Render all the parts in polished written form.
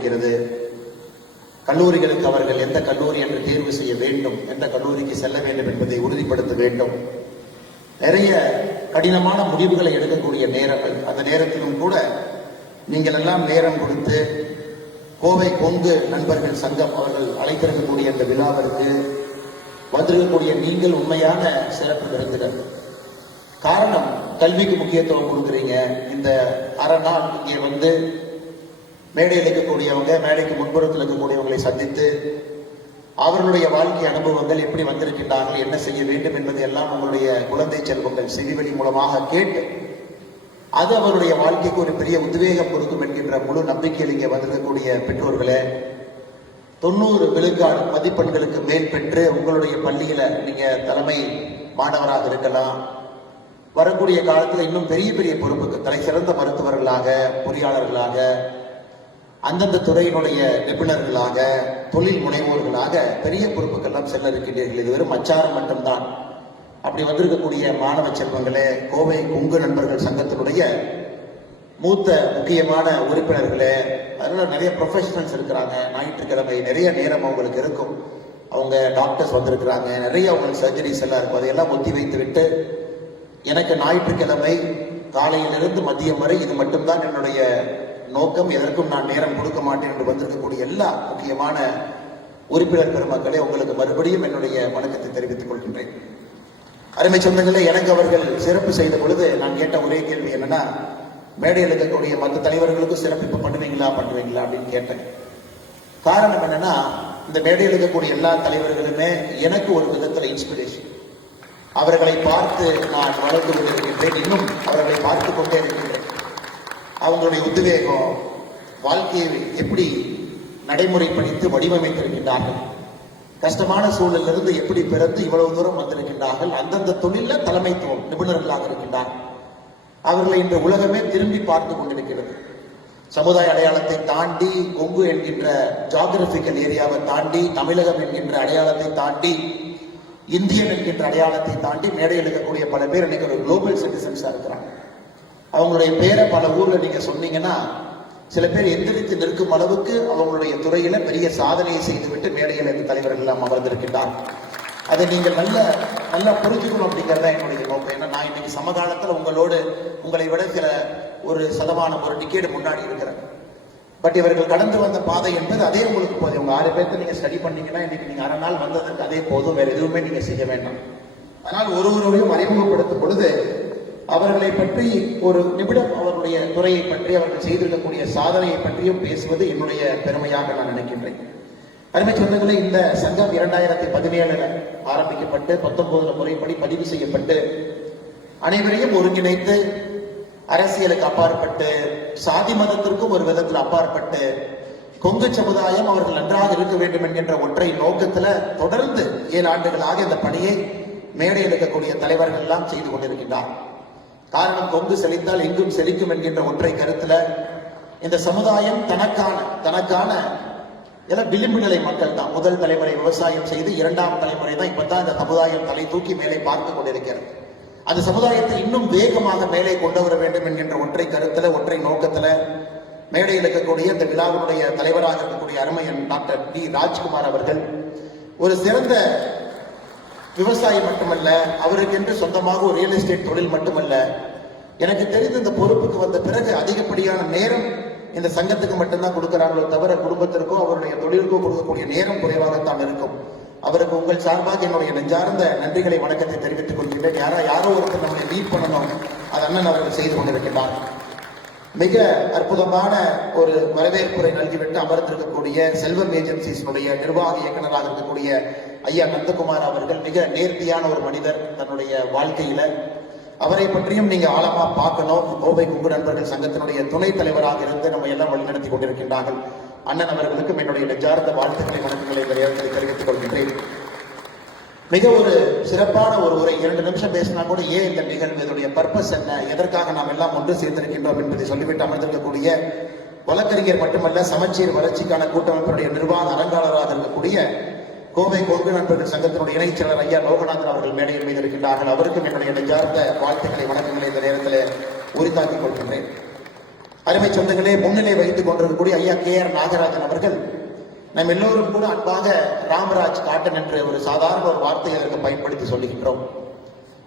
கொண்டிருக்கிறது. கல்லூரிகளுக்கு அவர்கள் எந்த கல்லூரி என்று தேர்வு செய்ய வேண்டும், எந்த கல்லூரிக்கு செல்ல வேண்டும் என்பதை உறுதிப்படுத்த வேண்டும். நிறைய கடினமான முடிவுகளை எடுக்கக்கூடிய நேரங்கள். அந்த நேரத்திலும் கூட நீங்கள் எல்லாம் நேரம் கொடுத்து கோவை கொங்கு நண்பர்கள் சங்கம் அவர்கள் அழைத்திருக்கக்கூடிய இந்த விழாவிற்கு வந்திருக்கக்கூடிய நீங்கள் உண்மையான சிறப்பு விருந்தினர். காரணம், கல்விக்கு முக்கியத்துவம் கொடுக்குறீங்க. இந்த அரை நாள் இங்கே வந்து மேடையில் இருக்கக்கூடியவங்க, மேடைக்கு முன்புறத்தில் இருக்கக்கூடியவங்களை சந்தித்து அவர்களுடைய வாழ்க்கை அனுபவங்கள் எப்படி வந்திருக்கின்றார்கள், என்ன செய்ய வேண்டும் என்பதை எல்லாம் உங்களுடைய குழந்தை செல்வங்கள் செவிவழி மூலமாக கேட்டு அது அவருடைய வாழ்க்கைக்கு ஒரு பெரிய உத்வேகம் கொடுக்கும் என்கின்ற முழு நம்பிக்கையில் இங்கே வந்திருக்கக்கூடிய பெற்றோர்களே, 90 விழுக்காடு மதிப்பெண்களுக்கு மேல் பெற்று உங்களுடைய பள்ளியில நீங்க தலைமை மாணவராக இருக்கலாம். வரக்கூடிய காலத்தில் இன்னும் பெரிய பெரிய பொறுப்புக்கு தலை சிறந்த மருத்துவர்களாக, பொறியாளர்களாக, அந்தந்த துறையினுடைய நிபுணர்களாக, தொழில் முனைவோர்களாக பெரிய பொறுப்புக்கெல்லாம் செல்ல இருக்கின்றீர்கள். இது வெறும் அச்சாரம் மட்டும்தான். அப்படி வந்திருக்கக்கூடிய மாணவ செல்வங்களே, கோவை கொங்கு நண்பர்கள் சங்கத்தினுடைய மூத்த முக்கியமான உறுப்பினர்களே, அதனால நிறைய ப்ரொஃபஷனல்ஸ் இருக்கிறாங்க. ஞாயிற்றுக்கிழமை நிறைய நேரம் அவங்களுக்கு இருக்கும். அவங்க டாக்டர்ஸ் வந்திருக்கிறாங்க, நிறைய அவங்களுக்கு சர்ஜரிஸ் எல்லாம் இருக்கும். அதையெல்லாம் ஒத்தி வைத்து விட்டு எனக்கு ஞாயிற்றுக்கிழமை காலையிலிருந்து மதியம் வரை இது மட்டும்தான் என்னுடைய நோக்கம், எதற்கும் நான் நேரம் கொடுக்க மாட்டேன் என்று வந்திருக்கக்கூடிய எல்லா முக்கியமான உறுப்பினர் பெருமக்களே, உங்களுக்கு மறுபடியும் என்னுடைய வணக்கத்தை தெரிவித்துக் கொள்கின்றேன். அருமை சொந்தங்களே, எனக்கு அவர்கள் சிறப்பு செய்த பொழுது நான் கேட்ட ஒரே கேள்வி என்னன்னா, மேடையில் இருக்கக்கூடிய மற்ற தலைவர்களுக்கும் சிறப்பு இப்ப பண்ணுவீங்களா அப்படின்னு கேட்டேன். காரணம் என்னன்னா, இந்த மேடையில் இருக்கக்கூடிய எல்லா தலைவர்களுமே எனக்கு ஒரு விதத்தில் இன்ஸ்பிரேஷன். அவர்களை பார்த்து நான் வளர்ந்து கொண்டிருக்கின்றேன், இன்னும் அவர்களை பார்த்து கொண்டே இருக்கின்றேன். அவங்களுடைய உத்வேகம், வாழ்க்கையை எப்படி நடைமுறைப்படுத்தி வடிவமைத்திருக்கின்றார்கள், கஷ்டமான சூழலிலிருந்து எப்படி பிறந்து இவ்வளவு தூரம் வந்திருக்கின்றார்கள், அந்தந்த தொழில தலைமைத்துவம் நிபுணர்களாக இருக்கின்றார்கள். அவர்களை இன்று உலகமே திரும்பி பார்த்து கொண்டிருக்கிறது. சமுதாய அடையாளத்தை தாண்டி, கொங்கு என்கின்ற ஜியோகிராபிக்கல் ஏரியாவை தாண்டி, தமிழகம் என்கின்ற அடையாளத்தை தாண்டி, இந்தியன் என்கின்ற அடையாளத்தை தாண்டி மேடையில் இருக்கக்கூடிய பல பேர் இன்னைக்கு ஒரு குளோபல் சிட்டிசன்ஸா இருக்கிறாங்க. அவங்களுடைய பேரை பல ஊர்ல நீங்க சொன்னீங்கன்னா சில பேர் எந்திரித்து நிற்கும் அளவுக்கு அவங்களுடைய துறையில பெரிய சாதனையை செய்துவிட்டு மேடையில் இருந்த தலைவர்கள் எல்லாம் அமர்ந்திருக்கின்றார். அதை நீங்கள் நல்லா புரிஞ்சுக்கணும் அப்படிங்கிறத என்னுடைய நோக்கம். ஏன்னா நான் இன்னைக்கு சமகாலத்தில் உங்களை விட சில ஒரு சதமானம், ஒரு டிக்கெட் முன்னாடி இருக்கிறேன். பட் இவர்கள் கடந்து வந்த பாதை என்பது அதே உங்களுக்கு போதும். உங்க 6 பேர்த்த நீங்க ஸ்டடி பண்ணீங்கன்னா இன்னைக்கு நீங்க அரை நாள் வந்ததுக்கு அதே போதும், வேற எதுவுமே நீங்க செய்ய வேண்டாம். அதனால் ஒருவரையும் அறிமுகப்படுத்தும் பொழுது அவர்களை பற்றி ஒரு நிமிடம் அவர்களுடைய துறையை பற்றி, அவர்கள் செய்திருக்கக்கூடிய சாதனையை பற்றியும் பேசுவது என்னுடைய பெருமையாக நான் நினைக்கின்றேன். அருமை சொந்தங்களே, இந்த சங்கம் 2017 ஆரம்பிக்கப்பட்டு 19 முறைப்படி பதிவு செய்யப்பட்டு அனைவரையும் ஒருங்கிணைத்து அரசியலுக்கு அப்பாற்பட்டு, சாதி மதத்திற்கும் ஒரு விதத்தில் அப்பாற்பட்டு, கொங்கு சமுதாயம் அவர்கள் நன்றாக இருக்க வேண்டும் என்கின்ற ஒற்றை நோக்கத்துல தொடர்ந்து 7 ஆண்டுகளாக இந்த பணியை மேடையில் இருக்கக்கூடிய தலைவர்கள் எல்லாம் செய்து கொண்டிருக்கின்றார். காரணம், கொங்கு செழித்தால் எங்கும் செழிக்கும் என்கின்ற ஒற்றை கருத்துல இந்த சமுதாயம் தனக்கான எல்லாம் விளிம்பு நிலை மக்கள் தான். முதல் தலைமுறை விவசாயம் செய்து, 2ஆம் தலைமுறை தான் இப்பதான் இந்த சமுதாயம் தலை தூக்கி மேலே பார்த்து கொண்டிருக்கிறது. அந்த சமுதாயத்தை இன்னும் வேகமாக மேலே கொண்டு வர வேண்டும் என்கின்ற ஒற்றை கருத்துல, ஒற்றை நோக்கத்துல மேடையில் இருக்கக்கூடிய இந்த விழாவினுடைய தலைவராக இருக்கக்கூடிய அருமையன் டாக்டர் டி ராஜ்குமார் அவர்கள் ஒரு சிறந்த விவசாயி மட்டுமல்ல, அவருக்கென்று சொந்தமாக ஒரு ரியல் எஸ்டேட் தொழில் மட்டுமல்ல, எனக்கு தெரிந்த இந்த பொறுப்புக்கு வந்த பிறகு அதிகப்படியான நேரம் இந்த சங்கத்துக்கு மட்டும்தான் கொடுக்கிறார்களோ தவிர குடும்பத்திற்கோ அவருடைய தொழிலுக்கோ கொடுக்கக்கூடிய நேரம் குறைவாகத்தான் இருக்கும். அவருக்கு உங்கள் சார்பாக என்னுடைய நெஞ்சார்ந்த நன்றிகளை, வணக்கத்தை தெரிவித்துக் கொள்கிறேன். யாரோ ஒருத்தர் நம்மளை லீட் பண்ணணும், அது அண்ணன் அவர்கள் செய்து கொண்டிருக்கிறார். மிக அற்புதமான ஒரு வரவேற்புரை நல்கிவிட்டு அமர்ந்திருக்கக்கூடிய செல்வம் ஏஜென்சிஸுடைய நிர்வாக இயக்குநராக இருக்கக்கூடிய ஐயா நந்தகுமார் அவர்கள் மிக நேர்த்தியான ஒரு மனிதர். தன்னுடைய வாழ்க்கையில அவரை பற்றியும் நீங்க ஆழமா பார்க்கணும். கோவை கொங்கு நண்பர்கள் சங்கத்தினுடைய துணைத் தலைவராக இருந்து நம்ம எல்லாம் வழிநடத்தி கொண்டிருக்கின்றார்கள். அண்ணன் அவர்களுக்கும் என்னுடைய நெஞ்சார்ந்த வாழ்த்துக்களை, வணக்கங்களை தெரிவித்துக் கொள்கின்றேன். மிக ஒரு சிறப்பான ஒரு உரை, 2 நிமிஷம் பேசினா கூட ஏன் இந்த நிகழ்வு, இதனுடைய பர்பஸ் என்ன, எதற்காக நாம் எல்லாம் ஒன்று சேர்ந்திருக்கின்றோம் என்பதை சொல்லிவிட்டு அமர்ந்திருக்கக்கூடிய வழக்கறிஞர் மட்டுமல்ல, சமச்சீர் வளர்ச்சிக்கான கூட்டமைப்பினுடைய நிர்வாக அலங்காளராக இருக்கக்கூடிய கோவை கொங்கு நண்பர்கள் சங்கத்தினுடைய இணைச் செயலர் ஐயா லோகநாதன் அவர்கள் மேடையில் மீது இருக்கின்றார்கள். அவருக்கும் என்னுடைய நெஞ்சார்ந்த வாழ்த்துக்களை, வணக்கங்களை இந்த நேரத்தில் உரித்தாக்கிக் கொள்கின்றேன். அருமை சொந்தங்களே, முன்னிலை வகித்துக் கொண்டிருக்கக்கூடிய ஐயா KR நாகராஜன் அவர்கள் நம் எல்லோரும் கூட அன்பாக ராமராஜ் காட்டன் என்ற ஒரு சாதாரண ஒரு வார்த்தையை அதற்கு பயன்படுத்தி சொல்லுகின்றோம்.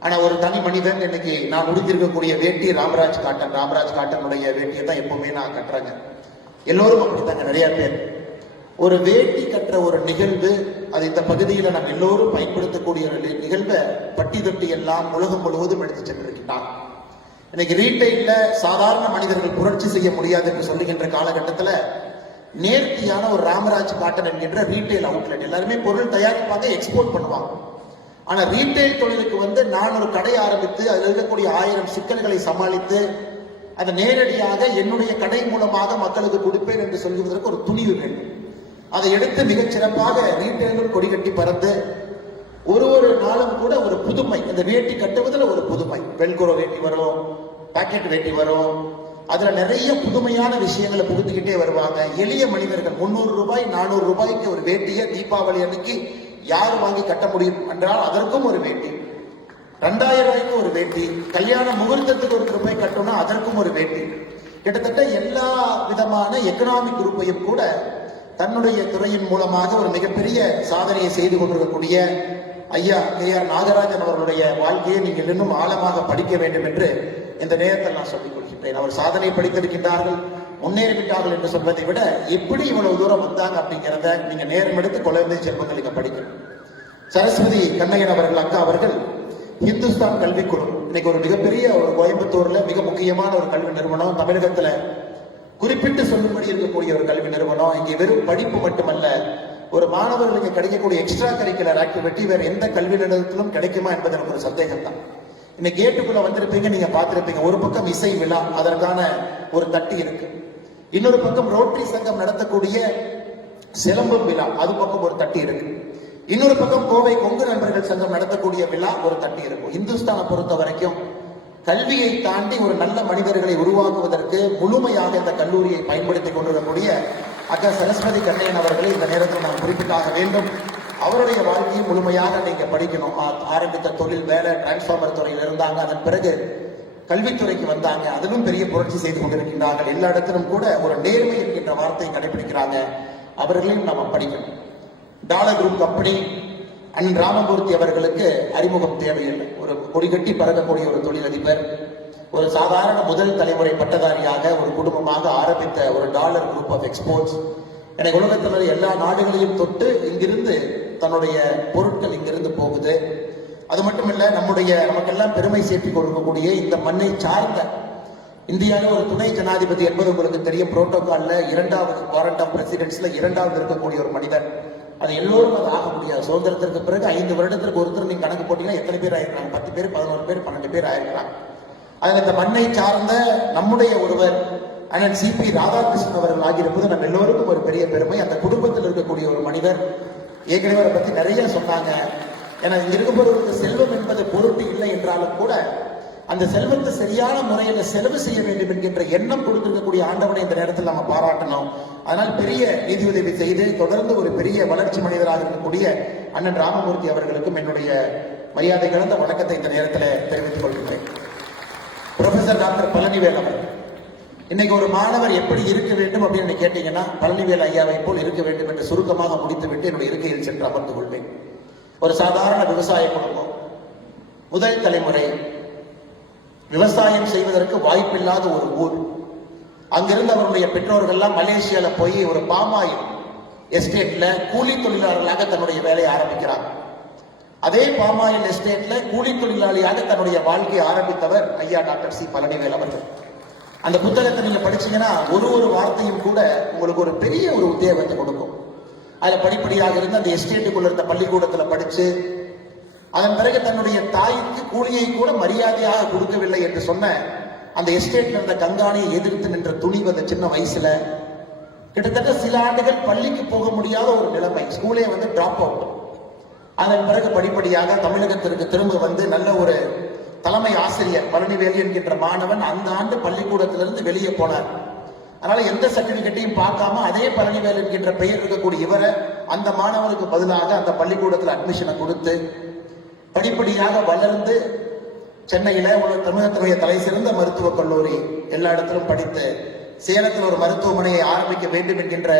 ஆனா ஒரு தனி மனிதன் இன்னைக்கு நான் முடிந்திருக்கக்கூடிய வேட்டி ராமராஜ் காட்டனுடைய வேட்டியை தான் எப்பவுமே நான் கட்டுறேங்க. எல்லோரும் அப்படித்தாங்க. நிறைய பேர் ஒரு வேட்டி கட்டுற ஒரு நிகழ்வு, அது இந்த பகுதியில் நாம் எல்லோரும் பயன்படுத்தக்கூடிய நிகழ்வை பட்டி தொட்டி எல்லாம் உலகம் முழுவதும் எடுத்து சென்றிருக்கிறார். இன்னைக்கு ரீட்டைல்ல சாதாரண மனிதர்கள் புரட்சி செய்ய முடியாது என்று சொல்லுகின்ற காலகட்டத்தில் நேர்த்தியான ஒரு ராமராஜ் காட்டன் என்கின்ற ரீட்டைல் அவுட்லெட், எல்லாருமே பொருள் தயாரிப்பாங்க, எக்ஸ்போர்ட் பண்ணுவாங்க. ஆனா ரீட்டைல் தொழிலுக்கு நான் ஒரு கடை ஆரம்பித்து அதில் இருக்கக்கூடிய 1000 சிக்கல்களை சமாளித்து அதை நேரடியாக என்னுடைய கடை மூலமாக மக்களுக்கு கொடுப்பேன் என்று சொல்வதற்கு ஒரு துணிவு வேண்டும். அதை எடுத்து மிகச் சிறப்பாக ரீட்டைலும் கொடி கட்டி பறந்து ஒரு நாளும் கூட ஒரு புதுமை, இந்த வேட்டி கட்டுவதில் ஒரு புதுமை. வெல்குரோ வேட்டி வரும், பாக்கெட் வேட்டி வரும், அதுல நிறைய புதுமையான விஷயங்களை புகுத்திக்கிட்டே வருவாங்க. எளிய மனிதர்கள் 300 ரூபாய் 400 ரூபாய்க்கு ஒரு வேட்டியை தீபாவளி அன்னைக்கு யார் வாங்கி கட்ட முடியும் என்றால் அதற்கும் ஒரு வேட்டி, 2000 ரூபாய்க்கு ஒரு வேட்டி, கல்யாண முகூர்த்தத்துக்கு ஒரு ரூபாய் கட்டணும் அதற்கும் ஒரு வேட்டி. கிட்டத்தட்ட எல்லா விதமான எக்கனாமிக் குரூப்பையும் கூட தன்னுடைய துறையின் மூலமாக ஒரு மிகப்பெரிய சாதனையை செய்து கொண்டிருக்கக்கூடிய ஐயா KR நாகராஜன் அவர்களுடைய வாழ்க்கையை நீங்கள் இன்னும் ஆழமாக படிக்க வேண்டும் என்று இந்த நேரத்தில் நான் சொல்லிக் கொள்கின்றேன். அவர் சாதனை படித்திருக்கின்றார்கள், முன்னேறிவிட்டார்கள் என்று சொல்வதை விட எப்படி இவ்வளவு தூரம் வந்தாங்க அப்படிங்கிறத நீங்க நேரம் எடுத்து குழந்தை செல்வங்களுக்கு படிக்கணும். சரஸ்வதி கண்ணையன் அவர்கள் அக்கா அவர்கள் இந்துஸ்தான் கல்விக்குழு, இன்னைக்கு ஒரு மிகப்பெரிய ஒரு கோயம்புத்தூர்ல மிக முக்கியமான ஒரு கல்வி நிறுவனம், தமிழகத்துல குறிப்பிட்டு சொல்லும்படி இருக்கக்கூடிய ஒரு கல்வி நிறுவனம். இங்கே வெறும் படிப்பு மட்டுமல்ல, ஒரு மாணவர்களுக்கு கிடைக்கக்கூடிய எக்ஸ்ட்ரா கரிக்குலர் ஆக்டிவிட்டி வேற எந்த கல்வி நிறுவனத்திலும் கிடைக்குமா என்பது எனக்கு ஒரு சந்தேகம் தான். இன்னைக்கு கேட்டுக்குள்ள வந்திருப்பீங்க, நீங்க பார்த்திருப்பீங்க, ஒரு பக்கம் இசை விழா, அதற்கான ஒரு தட்டு இருக்கு. இன்னொரு பக்கம் ரோட்டரி சங்கம் நடத்தக்கூடிய சிலம்பம் விழா, அது பக்கம் ஒரு தட்டி இருக்கு. இன்னொரு பக்கம் கோவை கொங்கு நண்பர்கள் சங்கம் நடத்தக்கூடிய விழா ஒரு தட்டி இருக்கும். இந்துஸ்தானை பொறுத்த வரைக்கும் கல்வியை தாண்டி ஒரு நல்ல மனிதர்களை உருவாக்குவதற்கு முழுமையாக இந்த கல்லூரியை பயன்படுத்திக் கொண்டிருக்கக்கூடிய அக்கா சரஸ்வதி கண்ணையன் அவர்களை இந்த நேரத்தில் நாம் குறிப்பிட்டாக வேண்டும். அவருடைய வாழ்க்கையை முழுமையாக நீங்க படிக்கணும். ஆரம்பித்த தொழில் வேலை டிரான்ஸ்பார்மர் துறையில் இருந்தாங்க, அதன் பிறகு கல்வித்துறைக்கு வந்தாங்க, அதிலும் பெரிய புரட்சி செய்து கொண்டிருக்கின்றார்கள். எல்லா இடத்திலும் கூட ஒரு நேர்மை என்கின்ற வார்த்தையை கடைபிடிக்கிறாங்க. அவர்களையும் நாம படிக்கணும். டாலர் குரூப் கம்பெனி அண்ணன் ராமமூர்த்தி அவர்களுக்கு அறிமுகம் தேவையில்லை. ஒரு கொடிகட்டி பறக்கக்கூடிய ஒரு தொழிலதிபர், ஒரு சாதாரண முதல் தலைமுறை பட்டதாரியாக ஒரு குடும்பமாக ஆரம்பித்த ஒரு டாலர் குரூப் ஆஃப் எக்ஸ்போர்ட்ஸ் எனக்கு உலகத்தில் எல்லா நாடுகளையும் தொட்டு இங்கிருந்து தன்னுடைய பொருட்கள் இங்கிருந்து போகுது. அது மட்டுமல்ல, நமக்கெல்லாம் பெருமை சேர்த்து கொடுக்கக்கூடிய இந்த மண்ணை சார்ந்த இந்தியாவில் ஒரு துணை ஜனாதிபதி என்பது உங்களுக்கு தெரியும். புரோட்டோகால்ல 2வது வாரண்ட் ஆஃப் பிரசிடென்ட்ஸ்ல 2வது இருக்கக்கூடிய ஒரு மனிதர். அது எல்லோரும் அது ஆக முடியாது. சுதந்திரத்திற்கு பிறகு 5 வருடத்திற்கு ஒருத்தர் நீங்க கணக்கு போட்டீங்கன்னா எத்தனை பேர் ஆயிருக்காங்க? 10 பேர், 11 பேர், 12 பேர் ஆயிருக்கலாம். அதில் இந்த மண்ணை சார்ந்த நம்முடைய ஒருவர் அண்ணன் CP ராதாகிருஷ்ணன் அவர்கள் ஆகியிருப்பது நம்ம எல்லோருக்கும் ஒரு பெரிய பெருமை. அந்த குடும்பத்தில் இருக்கக்கூடிய ஒரு மனிதர். ஏற்கனவே அவரை பத்தி நிறைய சொன்னாங்க. ஏன்னா இங்க இருப்பவர்களுக்கு செல்வம் என்பது பொருட்டு இல்லை என்றாலும் கூட அந்த செல்வத்தை சரியான முறையில் செலவு செய்ய வேண்டும் என்கின்ற எண்ணம் கொடுத்திருக்கக்கூடிய ஆண்டவனை இந்த நேரத்தில் நம்ம பாராட்டணும். அதனால் பெரிய நிதி உதவி செய்து தொடர்ந்து ஒரு பெரிய வளர்ச்சி மனிதராக இருக்கக்கூடிய அண்ணன் ராமமூர்த்தி அவர்களுக்கும் என்னுடைய மரியாதை கலந்த வணக்கத்தை இந்த நேரத்தில் தெரிவித்துக் கொள்கிறேன். ப்ரொஃபசர் டாக்டர் பழனிவேல் அவர் இன்னைக்கு ஒரு மாணவர் எப்படி இருக்க வேண்டும் அப்படின்னு கேட்டீங்கன்னா பழனிவேல் ஐயாவை போல் இருக்க வேண்டும் என்று சுருக்கமாக முடித்துவிட்டு என்னுடைய இருக்கையில் சென்று அமர்ந்து கொள்வேன். ஒரு சாதாரண விவசாய குடும்பம், முதல் தலைமுறை, விவசாயம் செய்வதற்கு வாய்ப்பில்லாத ஒரு ஊர். அங்கிருந்து அவருடைய பெற்றோர்கள் எல்லாம் மலேசியால போய் ஒரு பாமாயில் எஸ்டேட்ல கூலி தொழிலாளர்களாக தன்னுடைய வேலையை ஆரம்பிக்கிறார். அதே பாமாயில் எஸ்டேட்ல கூலி தொழிலாளியாக தன்னுடைய வாழ்க்கையை ஆரம்பித்தவர் ஐயா டாக்டர் சி பழனிவேல் அவர்கள். அந்த புத்தகத்தை நீங்க படிச்சீங்கன்னா ஒரு வார்த்தையும் கூட உங்களுக்கு ஒரு பெரிய ஒரு உத்வேகத்தை கொடுக்கும். அதுல படிப்படியாக இருந்து அந்த எஸ்டேட்டுக்குள்ள இருந்த பள்ளிக்கூடத்துல படிச்சு அதன் பிறகு தன்னுடைய தாய்க்கு கூலியை கூட மரியாதையாக கொடுக்கவில்லை என்று சொன்ன அந்த எஸ்டேட்ல இருந்த கங்காணியை எதிர்த்து நின்ற துணிவு அந்த சின்ன வயசுல. கிட்டத்தட்ட சில ஆண்டுகள் பள்ளிக்கு போக முடியாத ஒரு நிலைமை, ஸ்கூலே டிராப் அவுட். அதன் பிறகு படிப்படியாக தமிழகத்திற்கு திரும்ப வந்து நல்ல ஒரு தலைமை ஆசிரியர் பழனிவேல் என்கின்ற மாணவன் அந்த ஆண்டு பள்ளிக்கூடத்திலிருந்து வெளியே போனார். அதனால எந்த சர்டிபிகேட்டையும் பார்க்காம அதே பழனிவேல் என்கின்ற பெயர் இருக்கக்கூடிய இவரை அந்த மாணவனுக்கு பதிலாக அந்த பள்ளிக்கூடத்தில் அட்மிஷனை கொடுத்து படிப்படியாக வளர்ந்து சென்னையில தமிழகத்துடைய தலை சிறந்த மருத்துவக் கல்லூரி எல்லா இடத்திலும் படித்து சேலத்தில் ஒரு மருத்துவமனையை ஆரம்பிக்க வேண்டும் என்கின்ற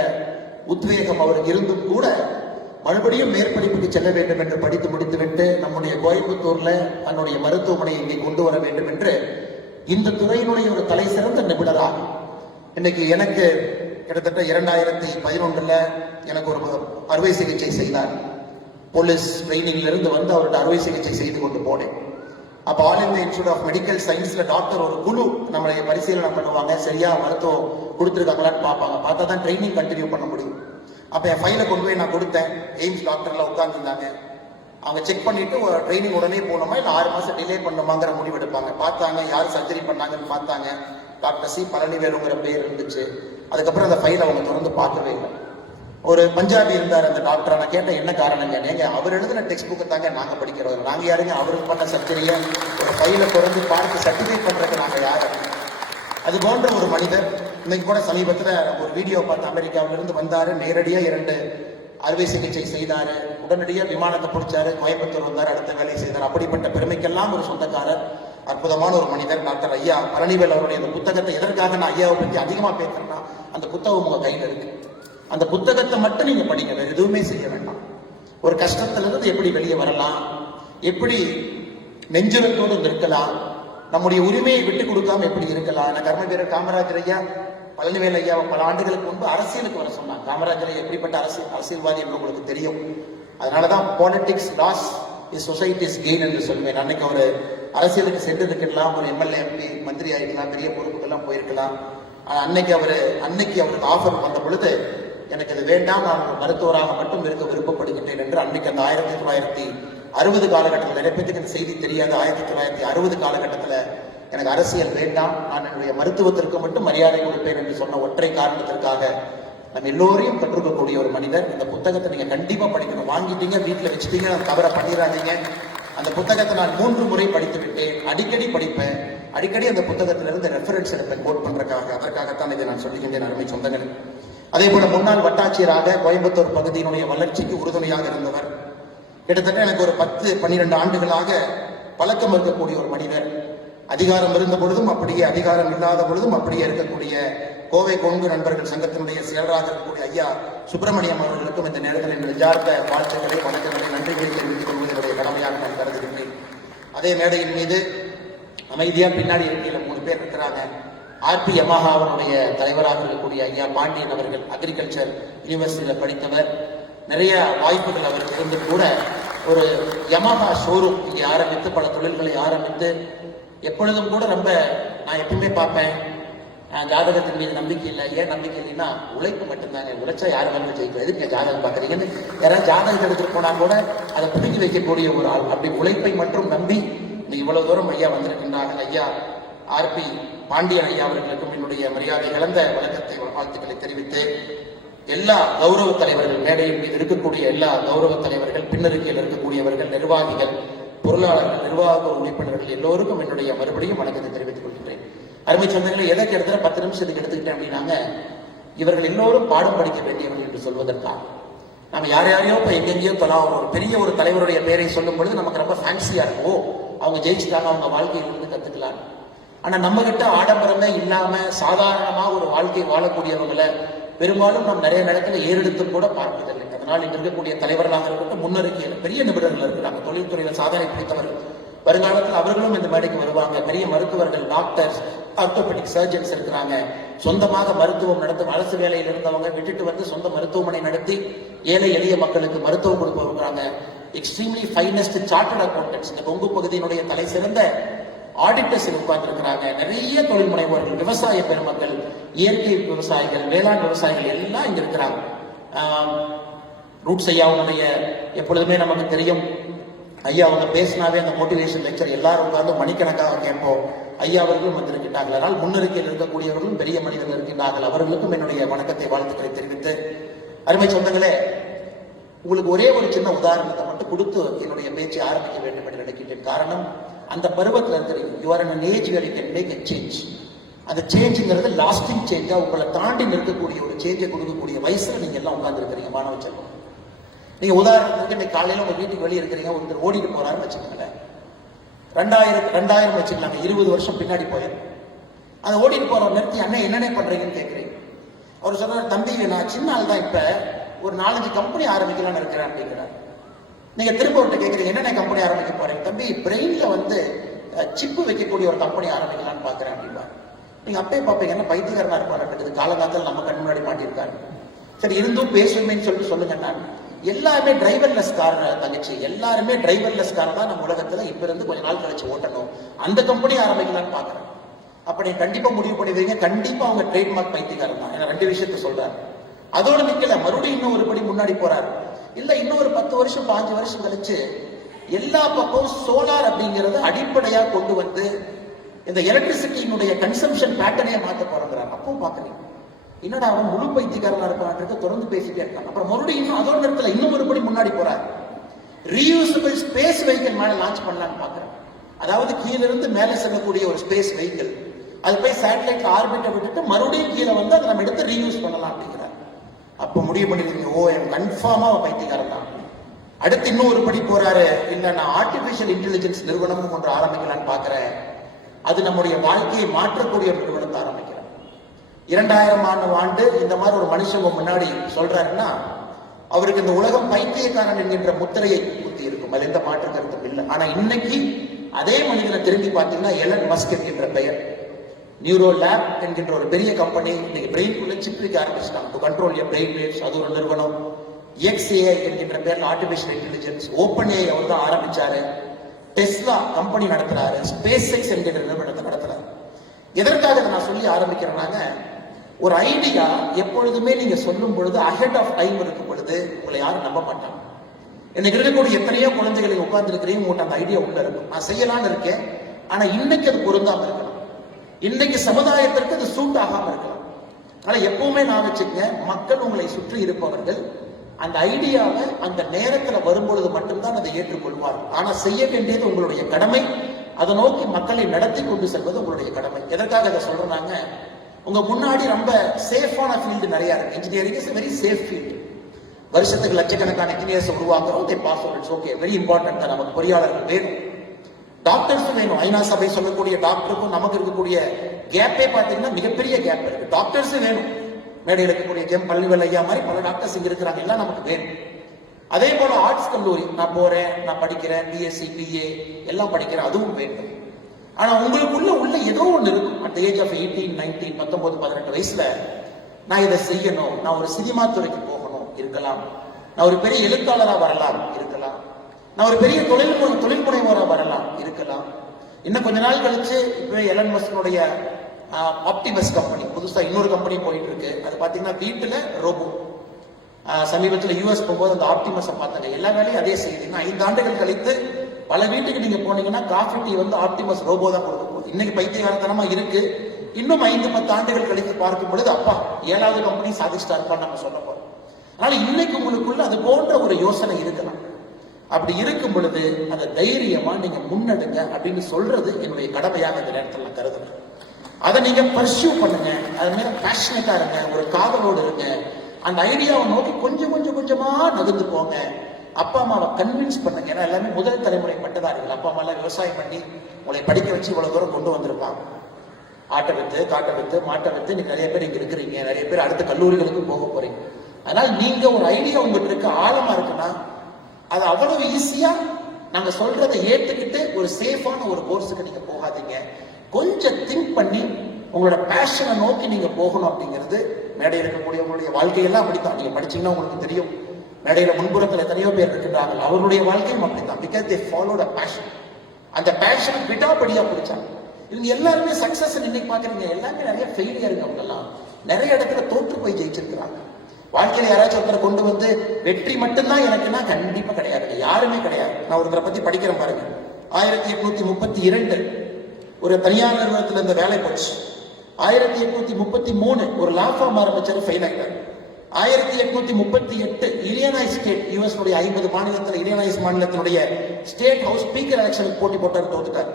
உத்வேகம் அவருக்கு இருந்தும் கூட மறுபடியும் மேற்படிப்புக்கு செல்ல வேண்டும் என்று படித்து முடித்துவிட்டு நம்முடைய கோயம்புத்தூர்ல தன்னுடைய மருத்துவமனையை இங்கே கொண்டு வர வேண்டும் என்று இந்த துறையினுடைய ஒரு தலை சிறந்த நிபுணராக இன்னைக்கு எனக்கு கிட்டத்தட்ட 2011 எனக்கு ஒரு அறுவை சிகிச்சை செய்தார். போலீஸ் ட்ரைனிங்ல இருந்து வந்து அவர்கிட்ட அறுவை சிகிச்சை செய்து கொண்டு போனேன். அப்ப all India institute of medical சயின்ஸ்ல டாக்டர் ஒரு குழு நம்மளை பரிசீலனை பண்ணுவாங்க, சரியா மருத்துவம் கொடுத்துருக்காங்களான்னு பார்ப்பாங்க. பார்த்தா தான் ட்ரைனிங் கண்டினியூ பண்ண முடியும். அப்ப என் ஃபைலை கொண்டு போய் நான் கொடுத்தேன். எய்ம்ஸ் டாக்டர்ல உட்கார்ந்துருந்தாங்க. அவங்க செக் பண்ணிட்டு ட்ரைனிங் உடனே போனோமா இல்லை 6 மாசம் டிலே பண்ணுமாங்கிற முடிவு எடுப்பாங்க. பார்த்தாங்க, யார் சர்ஜரி பண்ணாங்கன்னு பார்த்தாங்க. டாக்டர் சி பழனிவேலுங்கிற பேர் இருந்துச்சு. அதுக்கப்புறம் அந்த ஃபைலை அவங்க தொடர்ந்து பார்க்கவே இல்லை. ஒரு பஞ்சாபி இருந்தார் அந்த டாக்டர். நான் கேட்டேன் என்ன காரணங்க? நீங்க அவர் எழுதின டெக்ஸ்ட் புக்கு தாங்க நாங்க படிக்கிறோம். நாங்க யாருங்க அவருக்கு பண்ண சர்ஜரியை ஒரு ஃபைலை தொடர்ந்து பார்த்து சர்டிஃபிகேட் பண்றதுக்கு நாங்க யாரு? அது போன்ற ஒரு மனிதர் இன்னைக்கு கூட சமீபத்தில் ஒரு வீடியோ பார்த்து அமெரிக்காவிலிருந்து வந்தாரு. நேரடியா 2 அறுவை சிகிச்சை செய்தாரு. உடனடியாக விமானத்தை பிடிச்சாரு, கோயம்புத்தூர் வந்தார், அடுத்த வேலையை செய்தார். அப்படிப்பட்ட பெருமைக்கெல்லாம் ஒரு சொந்தக்காரர், அற்புதமான ஒரு மனிதர் டாக்டர் ஐயா பழனிவேல் அவருடைய அந்த புத்தகத்தை எதற்காக நான் ஐயாவை பற்றி அதிகமா பேசுறேன்னா, அந்த புத்தகம் உங்க கையில் இருக்கு. அந்த புத்தகத்தை மட்டும் நீங்க படிங்க, வேற எதுவுமே செய்ய வேண்டாம். ஒரு கஷ்டத்திலிருந்து எப்படி வெளியே வரலாம், எப்படி நெஞ்சுரத்தோடு நிற்கலாம், நம்முடைய உரிமையை விட்டுக் கொடுக்காம எப்படி இருக்கலாம். நான் கர்ம வீரர் காமராஜர் ஐயா பழனிவேல் ஐயா பல ஆண்டுகளுக்கு முன்பு அரசியலுக்கு வர சொன்னாங்க. காமராஜர் எப்படிப்பட்ட அரசியல்வாதி என்று உங்களுக்கு தெரியும். அதனாலதான் politics loss is society's gain என்று சொல்லுவேன். அன்னைக்கு அவர் அரசியலுக்கு சென்றிருக்கலாம், ஒரு எம்எல்ஏ எம்பி மந்திரி ஆகிக்கலாம், பெரிய பொறுப்புக்கெல்லாம் போயிருக்கலாம். அன்னைக்கு அவருக்கு ஆஃபர் வந்த பொழுது எனக்கு அது வேண்டாம், நான் ஒரு மருத்துவராக மட்டும் இருக்க விருப்பப்படுகின்றேன் என்று அன்னைக்கு அந்த 1960 காலகட்டத்தில், நிறைய பேருக்கு இந்த செய்தி தெரியாது. 1960 காலகட்டத்தில் எனக்கு அரசியல் வேண்டாம், நான் என்னுடைய மருத்துவத்திற்கு மட்டும் மரியாதை கொடுப்பேன் என்று சொன்ன ஒற்றை காரணத்திற்காக நம்ம எல்லோரையும் கற்றுக்கக்கூடிய ஒரு மனிதர். இந்த புத்தகத்தை நீங்க கண்டிப்பா படிக்கணும். வாங்கிட்டீங்க, வீட்டில் வச்சுட்டீங்க, கவரை பண்ணிடாதீங்க. அந்த புத்தகத்தை நான் 3 முறை படித்து விட்டேன். அடிக்கடி படிப்பேன், அடிக்கடி அந்த புத்தகத்திலிருந்து ரெஃபரன்ஸ் எடுப்பேன் கோட் பண்றதுக்காக. அதற்காகத்தான் இதை நான் சொல்லுகின்றேன் அருமை சொந்தங்கள். அதே போல முன்னாள் வட்டாட்சியராக கோயம்புத்தூர் பகுதியினுடைய வளர்ச்சிக்கு உறுதுணையாக இருந்தவர். கிட்டத்தட்ட எனக்கு ஒரு 10-12 ஆண்டுகளாக பழக்கம் இருக்கக்கூடிய ஒரு மனிதர். அதிகாரம் இருந்த பொழுதும் அப்படியே, அதிகாரம் இல்லாத பொழுதும் அப்படியே இருக்கக்கூடிய கோவை கொங்கு நண்பர்கள் சங்கத்தினுடைய செயலராக இருக்கக்கூடிய ஐயா சுப்பிரமணியம் அவர்களுக்கும் இந்த நேரத்தில் என் நெஞ்சார்ந்த வாழ்த்துக்களை, வணக்கங்களை, நன்றிகளை தெரிவித்துக் கொள்வது என்னுடைய கடமையாக நான் கருதுகின்றேன். அதே மேடையின் மீது அமைதியா பின்னாடி இருக்கையில 3 பேர் இருக்கிறாங்க. ஆர்பி யமஹா அவருடைய தலைவராக இருக்கக்கூடிய ஐயா பாண்டியன் அவர்கள் அக்ரிகல்ச்சர் யூனிவர்சிட்டியில படித்தவர். நிறைய வாய்ப்புகள் அவருக்கு இருந்து கூட ஒரு யமஹா ஷோரூம் இங்கே ஆரம்பித்து பல தொழில்களை ஆரம்பித்து எப்பொழுதும் கூட ரொம்ப நான் எப்பவுமே பார்ப்பேன், ஜாதகத்தின் மீது நம்பிக்கை இல்லை. ஏன் நம்பிக்கை இல்லைன்னா உழைப்பு மட்டும்தாங்க. உழைச்சா யாரும் வந்து ஜெயிக்கும். எதுக்கு ஜாதகம் பார்க்குறீங்கன்னு யாராவது ஜாதகம் எடுத்துட்டு போனா கூட அதை புதுக்கி வைக்கக்கூடிய ஒரு ஆள். அப்படி உழைப்பை மட்டும் நம்பி இவ்வளவு தூரம் ஐயா வந்திருக்கின்றார்கள். ஐயா ஆர்பி பாண்டியன் ஐயா அவர்களுக்கும் என்னுடைய மரியாதை இழந்த வணக்கத்தை, வாழ்த்துக்களை தெரிவித்து எல்லா கௌரவ தலைவர்கள், மேடையின் மீது இருக்கக்கூடிய எல்லா கௌரவ தலைவர்கள், பின்னருக்கையில் இருக்கக்கூடியவர்கள், நிர்வாகிகள், பொருளாளர்கள், நிர்வாக உறுப்பினர்கள் எல்லோருக்கும் என்னுடைய மறுபடியும் வணக்கத்தை தெரிவித்துக் கொள்கின்றேன். அருமை சொந்தங்களை எதற்கு எடுத்துற 10 நிமிஷத்துக்கு எடுத்துக்கிட்டேன் அப்படின்னாங்க, இவர்கள் எல்லோரும் பாடம் படிக்க வேண்டியவர்கள் என்று சொல்வதற்காக. நம்ம யாரையோ இப்ப எங்கெங்கேயோ தொலாம் ஒரு பெரிய ஒரு தலைவருடைய பெயரை சொல்லும் பொழுது நமக்கு ரொம்ப ஃபேன்சியா இருக்கும். அவங்க ஜெயிச்சுட்டாங்க, அவங்க வாழ்க்கையிலிருந்து கத்துக்கலாம். ஆனா நம்ம கிட்ட ஆடம்பரமே இல்லாம சாதாரணமா ஒரு வாழ்க்கை வாழக்கூடியவங்களை பெரும்பாலும் நம்ம நிறைய நேரத்துல ஏறெடுத்து கூட பார்ப்பதில்லை. அதனால் இங்க இருக்கக்கூடிய தலைவர்களாக இருக்கட்டும், முன்னறிக்கையில் பெரிய நிபுணர்கள் இருக்கிறாங்க, தொழில்துறையில் சாதனை பிடித்தவர்கள். வருங்காலத்தில் அவர்களும் இந்த மேடைக்கு வருவாங்க. பெரிய மருத்துவர்கள், டாக்டர்ஸ், ஆர்த்தோபெடிக் சர்ஜன்ஸ் இருக்கிறாங்க. சொந்தமாக மருத்துவம் நடத்தும் அரசு வேலையில் இருந்தவங்க விட்டுட்டு வந்து சொந்த மருத்துவமனை நடத்தி ஏழை எளிய மக்களுக்கு மருத்துவம் கொடுப்பவங்க. எக்ஸ்ட்ரீம்லி ஃபைனஸ்ட் சார்ட்டர்ட் அக்கௌண்டன்ஸ், இந்த கொங்கு பகுதியினுடைய தலை சிறந்த ஆடிட்டர்ஸ் உட்கார்ந்து இருக்கிறாங்க. நிறைய தொழில் முனைவோர்கள், விவசாய பெருமக்கள், இயற்கை விவசாயிகள், வேளாண் விவசாயிகள் எல்லாம் இங்க இருக்கிறாங்க. ரூட்ஸ் ஐயாவுடைய எப்பொழுதுமே நமக்கு தெரியும், ஐயா அவங்க பேசினாவே அந்த மோட்டிவேஷன் லெக்சர் எல்லாரும் உட்கார்ந்து மணிக்கணக்காக கேட்போம். ஐயா அவர்களும் வந்திருக்கின்றார்கள். அதனால் முன்னறிக்கையில் இருக்கக்கூடியவர்களும் பெரிய மனிதர்கள் இருக்கின்றார்கள். அவர்களுக்கும் என்னுடைய வணக்கத்தை, வாழ்த்துக்களை தெரிவித்து, அருமை சொந்தங்களே, உங்களுக்கு ஒரே ஒரு சின்ன உதாரணத்தை மட்டும் கொடுத்து என்னுடைய பேச்சை ஆரம்பிக்க வேண்டும் என்று நினைக்கின்றேன். காரணம், அந்த பருவத்தில் இருக்கிற you are an age where you can make a change. அந்த சேஞ்சுங்கிறது லாஸ்டிங் சேஞ்சா உங்களை தாண்டி நிற்கக்கூடிய ஒரு சேஞ்சை கொடுக்கக்கூடிய வயசுல நீங்க எல்லாம் உட்கார்ந்து இருக்கிறீங்க. மாணவ செல்வம், நீங்க உதாரணத்துக்கு இன்னைக்கு காலையில உங்க வீட்டுக்கு வெளியே இருக்கிறீங்க, ஒருத்தர் ஓடிட்டு போறாருன்னு வச்சுக்கோங்களேன். 2000 வச்சுக்கலாங்க, 20 வருஷம் பின்னாடி போயிடும். அதை ஓடிட்டு போறவர் நிறுத்தி அண்ணன் என்னென்ன பண்றீங்கன்னு கேட்குறீங்க. அவர் சொல்றாரு, தம்பி நான் சின்ன ஆள் தான், இப்ப ஒரு 4-5 கம்பெனி ஆரம்பிக்கலாம்னு இருக்கிறேன் அப்படிங்கிறார். நீங்க திரும்ப விட்டு கேட்குறீங்க, என்னென்ன கம்பெனி ஆரம்பிக்க போறீங்க? தம்பி பிரெயின்ல வந்து சிப்பு வைக்கக்கூடிய ஒரு கம்பெனி ஆரம்பிக்கலாம்னு பாக்குறேன் அப்படின்னா நீங்க அப்பயே பார்ப்பீங்க, என்ன பைத்தியக்காரனா இருப்பாரு, காலங்காலத்தில் நம்ம கண் முன்னாடி மாட்டியிருக்காரு. சரி இருந்தும் பேசுவேன்னு சொல்லிட்டு சொல்லுங்க. நான் எல்லாருமே டிரைவர்லெஸ் கார் தங்கச்சி, எல்லாருமே டிரைவர்லெஸ் காரை தான் நம்ம உலகத்துல இப்ப இருந்து கொஞ்ச நாள் கழிச்சு ஓட்டணும், அந்த கம்பெனி ஆரம்பிக்கலாம்னு பாக்குறேன். அப்ப நீங்க கண்டிப்பா முடிவு பண்ணிடுவீங்க, கண்டிப்பா அவங்க ட்ரேட்மார்க் பைத்தியக்காரன் தான். ஏன்னா 2 விஷயத்த சொல்றாரு. அதோட நிக்கல, மறுபடியும் இன்னும் ஒரு படி முன்னாடி போறாரு. இல்ல இன்னும் ஒரு 10 வருஷம் 5 வருஷம் கழிச்சு எல்லா பக்கம் சோலார் அப்படிங்கறத அடிப்படையா கொண்டு வந்து இந்த எலக்ட்ரிசிட்டியினுடைய கன்சம்ஷன் பேட்டர்னே மாற்ற போறாங்கிறார். அப்பவும் பாக்குறீங்க, என்னடா அவன் முழு பைத்தியக்காரனா இருக்கான், தொடர்ந்து பேசிட்டே இருக்கான். அப்புறம் மறுபடியும் இன்னும் அதோட நேரத்துல இன்னும் ஒரு படி முன்னாடி போறாரு. ரீயூசபிள் ஸ்பேஸ் வெஹிக்கிள் மேல லான்ச் பண்ணலாம்னு பாக்குறேன். அதாவது கீழிருந்து மேலே செல்லக்கூடிய ஒரு ஸ்பேஸ் வெஹிக்கிள், அது போய் சேட்டலைட் ஆர்பிட்டை விட்டுட்டு மறுபடியும் கீழே வந்து அதை நம்ம எடுத்து ரீயூஸ் பண்ணலாம் அப்படிங்கிறார். அப்ப முடிவு பண்ணிருக்கீங்க, ஓ எனக்கு கன்ஃபார்மா பைத்தியக்காரன் தான். அடுத்து இன்னும் ஒரு படி போறாரு, இல்ல நான் ஆர்டிபிஷியல் இன்டெலிஜென்ஸ் நிறுவனமும் ஒன்று ஆரம்பிக்கலான்னு பாக்குறேன், அது நம்முடைய வாழ்க்கையை மாற்றக்கூடிய ஒரு நிறுவனத்தை ஆரம்பிக்கிறேன். 2000 ஆண்டு இந்த மாதிரி ஒரு மனுஷன் முன்னாடி சொல்றாருன்னா அவருக்கு இந்த உலகம் பைத்தியக்காரன் என்கின்ற முத்திரையை குத்தி இருக்கும், அது எந்த மாற்று கருத்தும் இல்லை. ஆனா இன்னைக்கு அதே மனிதனை திரும்பி பார்த்தீங்கன்னா எலன் மஸ்க் என்கின்ற பெயர், நியூரோ லேப் என்கின்ற ஒரு பெரிய கம்பெனி இன்னைக்கு பிரெயின்குள்ள சிப் வைக்க ஆரம்பிச்சிட்டாங்க, to control your brain waves, அது ஒரு நிறுவனம். XAI என்கின்ற பேர்ல ஆர்டிபிஷியல் இன்டெலிஜென்ஸ், OpenAI அவர் தான் ஆரம்பிச்சாரு. டெஸ்லா கம்பெனி நடத்துறாரு, ஸ்பேஸ் எக்ஸ் என்கின்ற நிறுவனத்தை நடத்துறாரு. எதற்காக இதை நான் சொல்லி ஆரம்பிக்கிறேன்னாங்க, ஒரு ஐடியா எப்பொழுதுமே நீங்க சொல்லும் பொழுது அஹெட் ஆஃப் டைம் இருக்கும் பொழுது உங்களை யாரும் நம்ப மாட்டாங்க. இன்னைக்கு இருக்கக்கூடிய எத்தனையோ குழந்தைகளை உட்கார்ந்து இருக்கிறீங்க, உங்கள்கிட்ட அந்த ஐடியா உள்ள இருக்கும், நான் செய்யலாம்னு இருக்கேன், ஆனா இன்னைக்கு அது பொருந்தாம இருக்கலாம், இன்னைக்கு சமுதாயத்திற்கு அது சூட் ஆகாம இருக்கலாம். ஆனா எப்பவுமே நான் வச்சுக்கங்க, மக்கள் உங்களை சுற்றி இருப்பவர்கள் அந்த ஐடியாவை அந்த நேரத்துல வரும்பொழுது மட்டும்தான் அதை ஏற்றுக்கொள்வார். ஆனா செய்ய வேண்டியது உங்களுடைய கடமை, அதை நோக்கி மக்களை நடத்தி கொண்டு செல்வது உங்களுடைய கடமை. எதற்காக இதை சொல்றாங்க, உங்க முன்னாடி ரொம்ப சேஃபான ஃபீல்டு நிறைய இருக்கு. Engineering is very safe field. வருஷத்துக்கு லட்சக்கணக்கான இன்ஜினியர்ஸ் உருவாக்குறோம், they pass out, it's okay, very important தான். நமக்கு பொறியாளர்கள் வேணும், டாக்டர்ஸும் வேணும். ஐநா சபை சொல்லக்கூடிய டாக்டருக்கும் நமக்கு இருக்கக்கூடிய கேப்பே பார்த்தீங்கன்னா மிகப்பெரிய கேப் இருக்கு. டாக்டர்ஸும் வேணும், மேடையில் இருக்கக்கூடிய பள்ளிவல் ஐயா மாதிரி பல டாக்டர்ஸ் இங்க இருக்கிறாங்க, எல்லாம் நமக்கு வேணும். அதே போல ஆர்ட்ஸ் கல்லூரி நான் போறேன், நான் படிக்கிறேன், பிஎஸ்சி பிஏ எல்லாம் படிக்கிறேன், அதுவும் வேண்டும். ஆனா உங்களுக்குள்ள உள்ள ஏதோ ஒண்ணு இருக்கும். அட் ஏஜ் ஆஃப் 18, 19, 19, 18 வயசுல நான் இதை செய்யணும், நான் ஒரு சினிமா துறைக்கு போகணும் இருக்கலாம், நான் ஒரு பெரிய எழுத்தாளராக வரலாம் இருக்கலாம், நான் ஒரு பெரிய தொழில் முனைவோராக வரலாம் இருக்கலாம். இன்னும் கொஞ்ச நாள் கழிச்சு இப்பவே எலன் மஸ்கனுடைய ஆப்டிமஸ் கம்பெனி புதுசா இன்னொரு கம்பெனி போயிட்டு இருக்கு. அது பாத்தீங்கன்னா வீட்டுல ரோபோ. சமீபத்தில் யூஎஸ் போகும்போது அந்த ஆப்டிமஸை பார்த்தாங்க, எல்லா வேலையும் அதே செய்யுதுன்னா 5 ஆண்டுகள் கழித்து பல வீட்டுக்கு நீங்க போனீங்கன்னா காஃபி டீ வந்து ஆப்டிமஸ் ரோபோ தான் கொடுக்க போகுது. இன்னைக்கு பைத்தியகாரத்தனமா இருக்கு, இன்னும் 5-10 ஆண்டுகள் கழித்து பார்க்கும் பொழுது அப்பா 7வது கம்பெனி சாதிச்சுட்டா இருப்பான்னு நம்ம சொல்ல போறோம். அதனால இன்னைக்கு உங்களுக்குள்ள அது போன்ற ஒரு யோசனை இருக்கலாம். அப்படி இருக்கும் பொழுது அதை தைரியமா நீங்க முன்னெடுங்க அப்படின்னு சொல்றது என்னுடைய கடமையாக இந்த நேரத்தில் நான் கருதுறேன். அதை நீங்க பர்சியூ பண்ணுங்க, அது மேல பேஷனட்டா இருங்க, ஒரு காதலோடு இருங்க, அந்த ஐடியாவை நோக்கி கொஞ்சம் கொஞ்சமா நகர்ந்து போங்க. அப்பா அம்மாவை கன்வின்ஸ் பண்ணுங்க. ஏன்னா எல்லாமே முதல் தலைமுறை பட்டதாரிகள். அப்பா அம்மா எல்லாம் விவசாயம் பண்ணி உங்களை படிக்க வச்சு இவ்வளவு தூரம் கொண்டு வந்திருப்பாங்க. ஆட்டை வித்து, காட்டை வித்து, மாட்டை வித்து நீங்க நிறைய பேர் இங்க இருக்கிறீங்க, நிறைய பேர் அடுத்த கல்லூரிகளுக்கு போக போறீங்க. அதனால நீங்க ஒரு ஐடியா உங்களுக்கு இருக்க ஆழமா இருக்குன்னா அது அவ்வளவு ஈஸியா நாங்க சொல்றதை ஏற்றுக்கிட்டு ஒரு சேஃபான ஒரு கோர்ஸுக்கு நீங்க போகாதீங்க. கொஞ்சம் திங்க் பண்ணி உங்களோட பேஷனை நோக்கி நீங்க போகணும். அப்படிங்கிறது மேடையில் இருக்கக்கூடிய உங்களுடைய வாழ்க்கையெல்லாம் அப்படித்தான். நீங்க படிச்சீங்கன்னா உங்களுக்கு தெரியும், மேடையில முன்புறத்தில் எத்தனையோ பேர் இருக்கின்றார்கள், அவருடைய வாழ்க்கையும் அப்படித்தான். Because they followed a fashion. அந்த பேஷனை விடாபடியா பிடிச்சாங்க. இவங்க எல்லாருமே சக்சஸ் இன்னைக்கு பாக்குறீங்க, எல்லாமே நிறைய ஃபெயிலியருங்க. அவங்க எல்லாம் நிறைய இடத்துல தோற்று போய் ஜெயிச்சிருக்கிறாங்க. வாழ்க்கையில யாராச்சும் ஒருத்தரை கொண்டு வந்து வெற்றி மட்டும்தான் எனக்குன்னா கண்டிப்பா கிடையாது, யாருமே கிடையாது. நான் ஒருத்தரை பத்தி படிக்கிறேன் பாருங்க. 1832 ஒரு தனியார் நிறுவனத்தில் இருந்த வேலை போச்சு. 1833 ஒரு லா ஃபார்ம் ஆரம்பிச்சாரு, ஃபெயில் ஆயிட்டார். 1838 இலினாய்ஸ் ஸ்டேட், யுஎஸ் 50 மாநிலத்தில் இலினாய்ஸ் மாநிலத்தினுடைய ஸ்டேட் ஹவுஸ் ஸ்பீக்கர் எலெக்ஷனுக்கு போட்டி போட்டார், தோத்துட்டார்.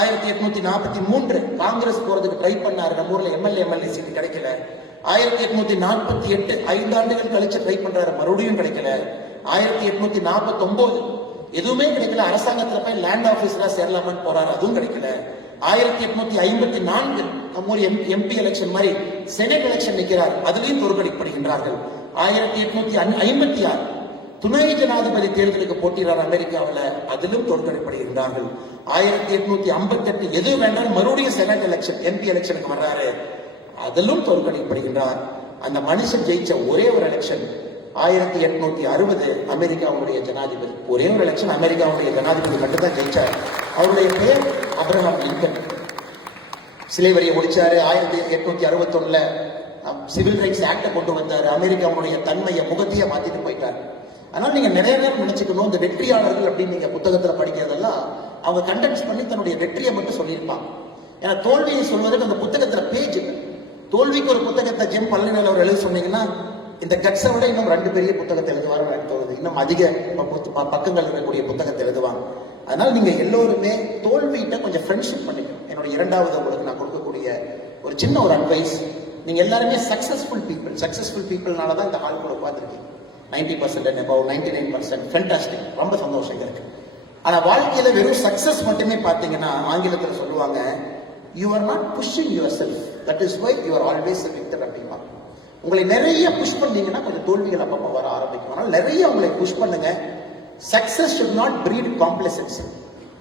1843 காங்கிரஸ் போறதுக்கு ட்ரை பண்ணாரு, நம்ம ஊர்ல எம்எல்ஏ சீட் கிடைக்கல. 1848 5 ஆண்டுகள் கழிச்சு ட்ரை பண்றாரு, மறுபடியும் கிடைக்கல. 1849 எதுவுமே கிடைக்கல. அரசாங்கத்துல போய் லேண்ட் ஆபீஸ்ல சேரலாமான்னு போறாரு, அதுவும் கிடைக்கல. 1854 ஒரு MP எலெக்ஷன் மாதிரி செனட் எலெக்ஷன் நிற்கிறார், அதுலயும் தோற்கடிக்கப்படுகின்றார்கள். 1856 துணை ஜனாதிபதி தேர்தலுக்கு போட்டியிடார் அமெரிக்காவில், அதிலும் தோற்கடிக்கப்படுகின்றார்கள். 1858 எது வேண்டாம் மறுபடியும் செனட் எலெக்ஷன் MP எலெக்ஷனுக்கு வர்றாரு, அதிலும் தோற்கடிக்கப்படுகின்றார். அந்த மனுஷன் ஜெயிச்ச ஒரே ஒரு எலெக்ஷன் 1860 அமெரிக்காவுடைய ஜனாதிபதி, ஒரே ஒரு எலெக்ஷன் அமெரிக்காவுடைய ஜனாதிபதி மட்டும்தான் ஜெயிச்சார். அவருடைய பெயர் அப்ரஹாம் லிங்கன். சிலைவரியை ஒழிச்சாரு. 1861 சிவில் ரைட்ஸ் ஆக்ட கொண்டு வந்தாரு. அமெரிக்காவுடைய தன்மையை முகத்தையே மாத்திட்டு போயிட்டார். அதனால நீங்க நிறைய நேரம் நினைச்சுக்கணும், இந்த வெற்றியாளர்கள் அப்படின்னு நீங்க புத்தகத்துல படிக்கிறதெல்லாம் அவங்க கண்டென்ஸ் பண்ணி தன்னுடைய வெற்றியை மட்டும் சொல்லியிருப்பாங்க. ஏன்னா தோல்வியை சொல்வதற்கு அந்த புத்தகத்துல பேஜ் இல்லை. தோல்விக்கு ஒரு புத்தகத்தை ஜெம் பழனிவேல் அவர் எழுத சொன்னீங்கன்னா இந்த கட்ஸை விட இன்னும் 2 பெரிய புத்தகத்தை எழுதுவார் தோணுது. இன்னும் அதிக பக்கங்கள் இருக்கக்கூடிய புத்தகத்தை எழுதுவாங்க. அதனால நீங்க எல்லோருமே தோல்வியிட்ட கொஞ்சம் ஃப்ரெண்ட்ஷிப் பண்ணிக்கணும். என்னோட 2வது உங்களுக்கு நான் கொடுக்கக்கூடிய ஒரு சின்ன ஒரு அட்வைஸ், நீங்க எல்லாருமே சக்சஸ்ஃபுல் பீப்புள்னால தான் இந்த ஹால் கூட பார்த்துருக்கீங்க. 90% and above 99% ஃபென்டாஸ்டிக், ரொம்ப சந்தோஷம் இருக்கு. ஆனா வாழ்க்கையில வெறும் சக்சஸ் மட்டுமே பார்த்தீங்கன்னா ஆங்கிலத்தில் சொல்லுவாங்க, you are not pushing yourself, that is why you are always a victor அப்படின்னா. உங்களை நிறைய புஷ் பண்ணீங்கன்னா கொஞ்சம் தோல்விகள் அப்பப்போ வர ஆரம்பிக்கும். ஆனால் நிறைய உங்களை புஷ் பண்ணுங்க. Success should not breed complacency.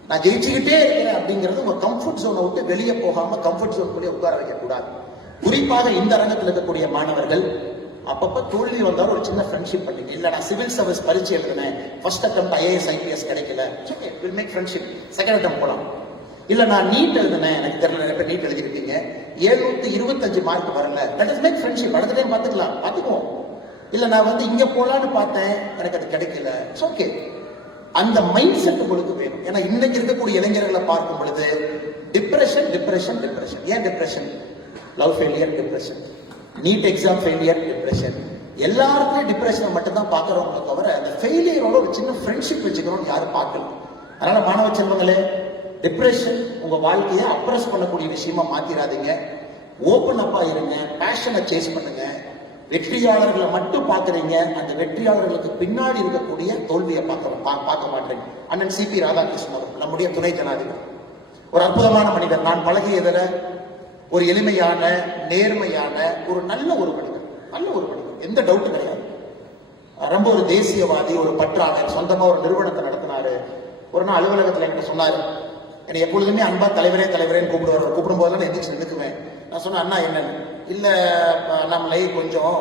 நான் ஜெயிச்சுக்கிட்டே இருக்கிறேன் அப்படிங்கிறது உங்க கம்ஃபர்ட் ஜோனை விட்டு வெளியே போகாம கம்ஃபர்ட் ஜோன் கூட உட்கார வைக்க கூடாது. குறிப்பாக இந்த அரங்கத்தில் இருக்கக்கூடிய மாணவர்கள் அப்பப்ப தோல்வி வந்தாலும் ஒரு சின்ன ஃப்ரெண்ட்ஷிப் பண்ணிங்க. இல்ல நான் சிவில் சர்வீஸ் பரீட்சை எழுதுனேன், ஃபர்ஸ்ட் அட்டெம்ப்ட் IAS IPS கிடைக்கல, okay will make friendship, second attempt போலாம். இல்ல நான் நீட் எழுதுனேன், எனக்கு தெரியல, நிறைய பேர் நீட் எழுதிருக்கீங்க, 725 மார்க் வரல, லெட் அஸ் மேக் ஃப்ரெண்ட்ஷிப், அடுத்த டைம் பார்த்துக்குவோம். இல்ல நான் வந்து இங்க போலான்னு பார்த்தேன், எனக்கு அது கிடைக்கல, இட்ஸ் ஓகே. அந்த மைண்ட் செட் உங்களுக்கு வேணும். ஏன்னா இன்னைக்கு இருக்கக்கூடிய இளைஞர்களை பார்க்கும் பொழுது டிப்ரெஷன். ஏன் depression? Love failure depression, NEET exam failure depression. எல்லாருக்குமே டிப்ரெஷனை மட்டும் தான் பார்க்கறவங்க தவிர அந்த ஃபெயிலியரோட ஒரு சின்ன ஃப்ரெண்ட்ஷிப் வச்சுக்கணும்னு யாரும் பார்க்கல. அதனால மாணவ செல்வங்களே, டிப்ரெஷன் உங்க வாழ்க்கையை அப்ரஸ் பண்ணக்கூடிய விஷயமா மாத்திராதீங்க. ஓப்பன் அப்பா இருங்க, பேஷனை சேஸ் பண்ணுங்க. வெற்றியாளர்களை மட்டும் பார்க்குறீங்க, அந்த வெற்றியாளர்களுக்கு பின்னாடி இருக்கக்கூடிய தோல்வியை பார்க்க மாட்டீங்க. அண்ணன் CP ராதாகிருஷ்ணன் அவர் நம்முடைய துணை ஜனாதிபதி, ஒரு அற்புதமான மனிதர். நான் பழகியதில் ஒரு எளிமையான, நேர்மையான, ஒரு நல்ல ஒரு மனிதர், எந்த டவுட்டும் கிடையாது. ரொம்ப ஒரு தேசியவாதி, ஒரு பற்றாளர், சொந்தமா ஒரு நிறுவனத்தை நடத்தினாரு. ஒரு நாள் அலுவலகத்தில் என்கிட்ட சொன்னாரு, என்னை எப்பொழுதுமே அன்பா தலைவரேன்னு கூப்பிடுவார். கூப்பிடும் போதெல்லாம் எந்திரிச்சு நிற்குவேன். நான் சொன்னேன், அண்ணா என்னன்னு? இல்ல நம்மளை கொஞ்சம்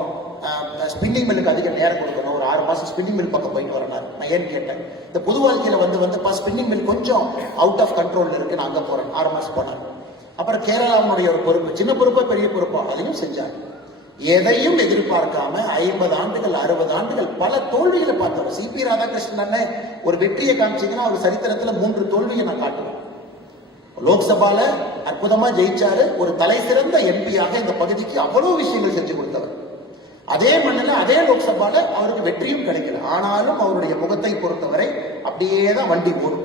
ஸ்பின்னிங் மில்லுக்கு அதிக நேரம் கொடுக்கணும், ஒரு 6 மாசம் ஸ்பின்னிங் மில் பக்கம் போயிட்டு வரேன். நான் ஏன்னு கேட்டேன், இந்த பொது வாழ்க்கையில வந்து ஸ்பின்னிங் மில் கொஞ்சம் அவுட் ஆஃப் கண்ட்ரோல் இருக்கு, நான் அங்க போறேன். 6 மாசம் போனேன். அப்புறம் கேரளாவுடைய ஒரு பொறுப்பு, சின்ன பொறுப்போ பெரிய பொறுப்போ, அதையும் செஞ்சாங்க. எதையும் எதிர்பார்க்காம 50 ஆண்டுகள் 60 ஆண்டுகள் பல தோல்விகளை பார்த்தோம். CP ராதாகிருஷ்ணன் ஒரு வெற்றியை காமிச்சீங்கன்னா அவர் சரித்திரத்துல 3 தோல்வியை நான் காட்டுவேன். லோக்சபால அற்புதமா ஜெயிச்சாரு, ஒரு தலை சிறந்த MP-யாக இந்த பகுதிக்கு அவ்வளவு விஷயங்கள் செஞ்சு கொடுத்தவர். அதே மண்ணில் அதே லோக்சபால அவருக்கு வெற்றியும் கிடைக்கல. ஆனாலும் அவருடைய முகத்தை பொறுத்தவரை அப்படியேதான் வண்டி ஓடும்.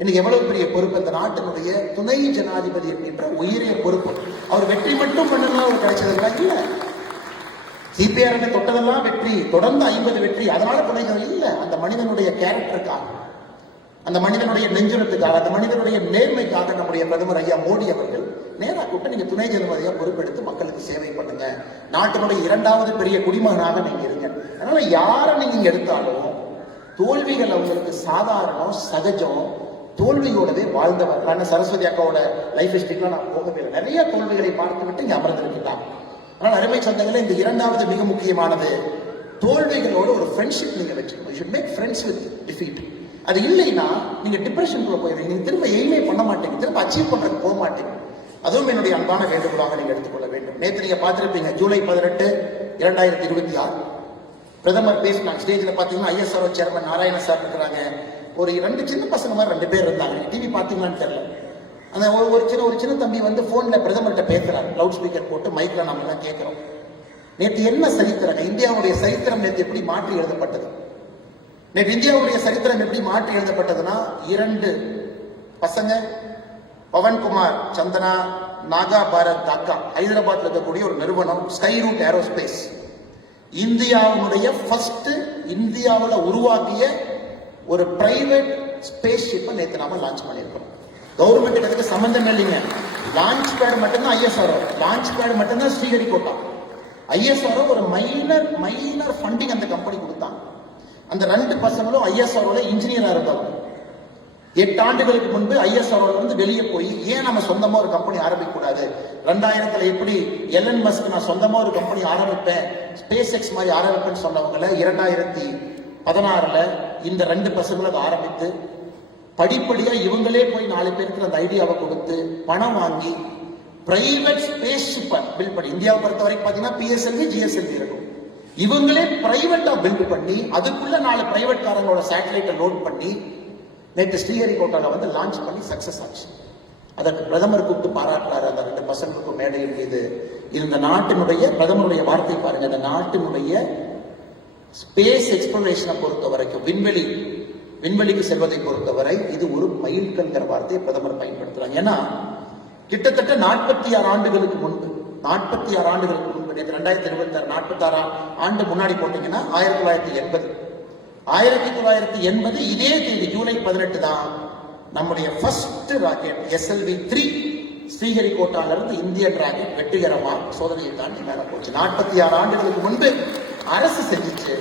இன்னைக்கு எவ்வளவு பெரிய பொறுப்பு, இந்த நாட்டினுடைய துணை ஜனாதிபதி என்கின்ற உயரிய பொறுப்பு. அவர் வெற்றி மட்டும் பண்ணலாம் அவர் கிடைச்சதுக்கா இல்ல, CPR தொட்டதெல்லாம் வெற்றி, தொடர்ந்து 50 வெற்றி, அதனால துணை இல்ல. அந்த மனிதனுடைய கேரக்டருக்காக, அந்த மனிதனுடைய நெஞ்சுரத்துக்காக, அந்த மனிதனுடைய நேர்மைக்காக நம்முடைய பிரதமர் ஐயா மோடி அவர்கள் நேரா கூட்ட நீங்க துணை ஜனாதிபதியா பொறுப்பெடுத்து மக்களுக்கு சேவை பண்ணுங்க, நாட்டினுடைய 2வது பெரிய குடிமகனாக நீங்க இருங்க. அதனால யாரை நீங்க எடுத்தாலும் தோல்விகள் அவங்களுக்கு சாதாரணம், சகஜம். தோல்வியோடவே வாழ்ந்தவர். சரஸ்வதி அக்காவோட லைஃப் ஹிஸ்டரிக்கெல்லாம் நான் போகவே இல்லை. நிறைய தோல்விகளை பார்த்து விட்டு இங்க அமர்ந்திருக்கிறார். ஆனால் அருமை சொந்தங்களே, இந்த 2வது மிக முக்கியமானது, தோல்விகளோட ஒரு ஃப்ரெண்ட்ஷிப் நீங்க வச்சுக்கணும். You should make friends with defeat. அது இல்லைன்னா நீங்க டிப்ரெஷனுக்குள்ள போயிருவீங்க, நீங்க திரும்ப எய்மே பண்ண மாட்டீங்க, திரும்ப அச்சீவ் பண்றதுக்கு போக மாட்டீங்க. அதுவும் என்னுடைய அன்பான வேண்டுகோளாக நீங்க எடுத்துக்கொள்ள வேண்டும். நேற்று நீங்க பார்த்திருப்பீங்க, ஜூலை 18, 2026 பிரதமர் பேசினாங்க. ஸ்டேஜில் பார்த்தீங்கன்னா ISRO சேர்மன் நாராயண சார் இருக்கிறாங்க. ஒரு 2 சின்ன பசங்க மாதிரி 2 பேர் இருந்தாங்க. டிவி பார்த்தீங்களான்னு தெரியல. அந்த ஒரு சின்ன தம்பி வந்து போன்ல பிரதமர்கிட்ட பேசுறாரு, லவுட் ஸ்பீக்கர் போட்டு மைக்ல நம்ம எல்லாம் கேட்கிறோம். நேற்று என்ன சரித்திரம், இந்தியாவுடைய சரித்திரம் நேற்று எப்படி மாற்றி எழுதப்பட்டது? நேற்று இந்தியாவுடைய சரித்திரம் எப்படி மாற்றி எழுதப்பட்டதுன்னா, 2 பசங்க, பவன்குமார் சந்தனா, நாகா பாரத் தாக்கா, ஹைதராபாத்ல இருக்கக்கூடிய ஒரு நிறுவனம் ஸ்கை ரூட் ஏரோஸ்பேஸ், இந்தியாவுடைய ஃபர்ஸ்ட் இந்தியாவில் உருவாக்கிய ஒரு பிரைவேட் ஸ்பேஸ் ஷிப்பை நேற்று நாம லான்ச் பண்ணியிருக்கிறோம். கவர்மெண்ட்டுக்கு அதுக்கு சம்பந்தம் இல்லைங்க. லான்ச் பேட் மட்டும்தான் ஐஎஸ்ஆர்ஓ, லான்ச் பேட் மட்டும்தான் ஸ்ரீஹரிகோட்டா. ஐஎஸ்ஆர்ஓ ஒரு மைனர் ஃபண்டிங் அந்த கம்பெனி கொடுத்தாங்க. அந்த 2 பசங்களும் ஐஎஸ்ஆர்ஓல இன்ஜினியரா இருந்தாங்க. 8 ஆண்டுகளுக்கு முன்பு ஐஎஸ்ஆர்ஓல இருந்து வெளியே போய் ஏன் நம்ம சொந்தமா ஒரு கம்பெனி ஆரம்பிக்க கூடாது, 2000 எப்படி எலன் மஸ்க் நான் சொந்தமா ஒரு கம்பெனி ஆரம்பிப்பேன், ஸ்பேஸ் எக்ஸ் மாதிரி ஆரம்பிப்பேன்னு சொன்னவங்களை 2016 இந்த 2 பசங்களும் அதை ஆரம்பித்து படிப்படியா இவங்களே போய் 4 பேருக்கு அந்த ஐடியாவை கொடுத்து பணம் வாங்கி பிரைவேட் ஸ்பேஸ் ஷிப்பை பில்ட் பண்ணி, இந்தியாவை பொறுத்த வரைக்கும் பாத்தீங்கன்னா பிஎஸ்எல்வி ஜிஎஸ்எல்வி இருக்கும், இவங்களே பிரைவேட்டா பில்ட் பண்ணி அதுக்குள்ள 4 பிரைவேட் காரங்களோட சேட்டலைட்டை லோட் பண்ணி நேற்று ஸ்ரீஹரிகோட்டால வந்து லான்ச் பண்ணி சக்சஸ் ஆச்சு. அதற்கு பிரதமர் கூப்பிட்டு பாராட்டுறாரு. அந்த 2 பசங்களுக்கும் மேடையில் மீது இந்த நாட்டினுடைய பிரதமருடைய வார்த்தை பாருங்க, இந்த நாட்டினுடைய ஸ்பேஸ் எக்ஸ்ப்ளோரேஷனை பொறுத்த வரைக்கும் விண்வெளிக்கு செல்வதை பொறுத்தவரை இது ஒரு மைல்கல்ங்கிற வார்த்தையை பிரதமர் பயன்படுத்துறாங்க. ஏன்னா கிட்டத்தட்ட 46 ஆண்டுகளுக்கு முன்பு 2026 46 ஆண்டு முன்னாடி போட்டீங்கன்னா 1980 இதே தேதி ஜூலை 18 தான் நம்முடைய ஃபர்ஸ்ட் ராக்கெட் SLV-3 ஸ்ரீஹரிகோட்டால இருந்து இந்தியன் ராக்கெட் வெற்றிகரமா சோதனையை தாண்டி மேல போச்சு. 46 ஆண்டுகளுக்கு முன்பு அரசு செஞ்சிச்சு.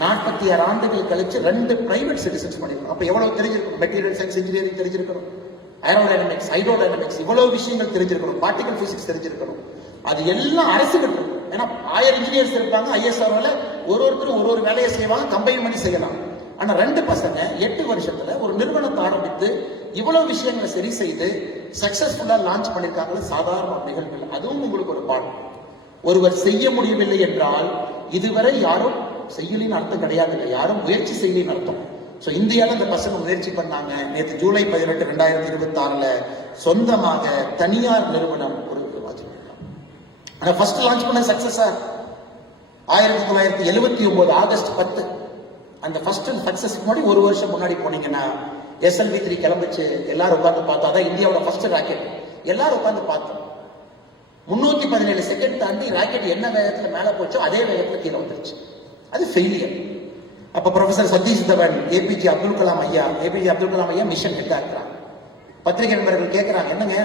46 ஆண்டுகள் கழிச்சு 2 பிரைவேட் சிட்டிசன்ஸ் பண்ணிருக்கோம். அப்ப எவ்வளவு தெரிஞ்சிருக்கும், மெட்டீரியல் சயின்ஸ் இன்ஜினியரிங் தெரிஞ்சிருக்கணும், ஏரோடைனமிக்ஸ் ஹைட்ரோடைனமிக்ஸ் இவ்வளவு விஷயங்கள் தெரிஞ்சிருக்கணும், பார்ட்டிகல் பிசிக்ஸ் தெரிஞ்சிருக்கணும். அது எல்லாம் அரசு கட்டணும். ஏன்னா 1000 இன்ஜினியர்ஸ் இருப்பாங்க ஐஎஸ்ஆர்ஓல, ஒருத்தரும் ஒரு வேலையை செய்வாங்க, கம்பைன் பண்ணி செய்யலாம். ஆனா 2 பசங்க 8 வருஷத்துல ஒரு நிறுவனத்தை ஆரம்பித்து இவ்வளவு விஷயங்களை சரி செய்து சக்சஸ்ஃபுல்லா லான்ச் பண்ணிருக்காங்க. சாதாரண நிகழ்வுகள். அதுவும் உங்களுக்கு ஒரு பாடம். ஒருவர் செய்ய முடியவில்லை என்றால் இதுவரை யாரும் செய்யலின்னு அர்த்தம் கிடையாது, யாரும் முயற்சி செய்யலின்னு அர்த்தம். சோ இந்தியால இந்த பசங்க முயற்சி பண்ணாங்க. நேற்று ஜூலை 18 2026 சொந்தமாக தனியார் நிறுவனம் ஒரு ஆனா ஃபர்ஸ்ட் லான்ச் பண்ண சக்சஸா 1979 ஆகஸ்ட் 10 அந்த ஃபர்ஸ்ட் சக்சஸ் முன்னாடி ஒரு வருஷம் முன்னாடி போனீங்கன்னா SLV-3 கிளம்பிச்சு. எல்லாரும் உட்கார்ந்து பார்த்தா அதான் இந்தியாவோட ஃபர்ஸ்ட் ராக்கெட். எல்லாரும் உட்கார்ந்து பார்த்தோம். 317 செகண்ட் தாண்டி ராக்கெட் என்ன வேகத்துல மேல போச்சோ அதே வேகத்துல கீழே வந்துருச்சு. அது ஃபெயிலியர். அப்ப ப்ரொஃபசர் சதீஷ் தவன் ஏபிஜே அப்துல் கலாம் ஐயா மிஷன் ஹெட்டா இருக்கிறாங்க. பத்திரிகை நண்பர்கள் கேட்கிறாங்க, என்னங்க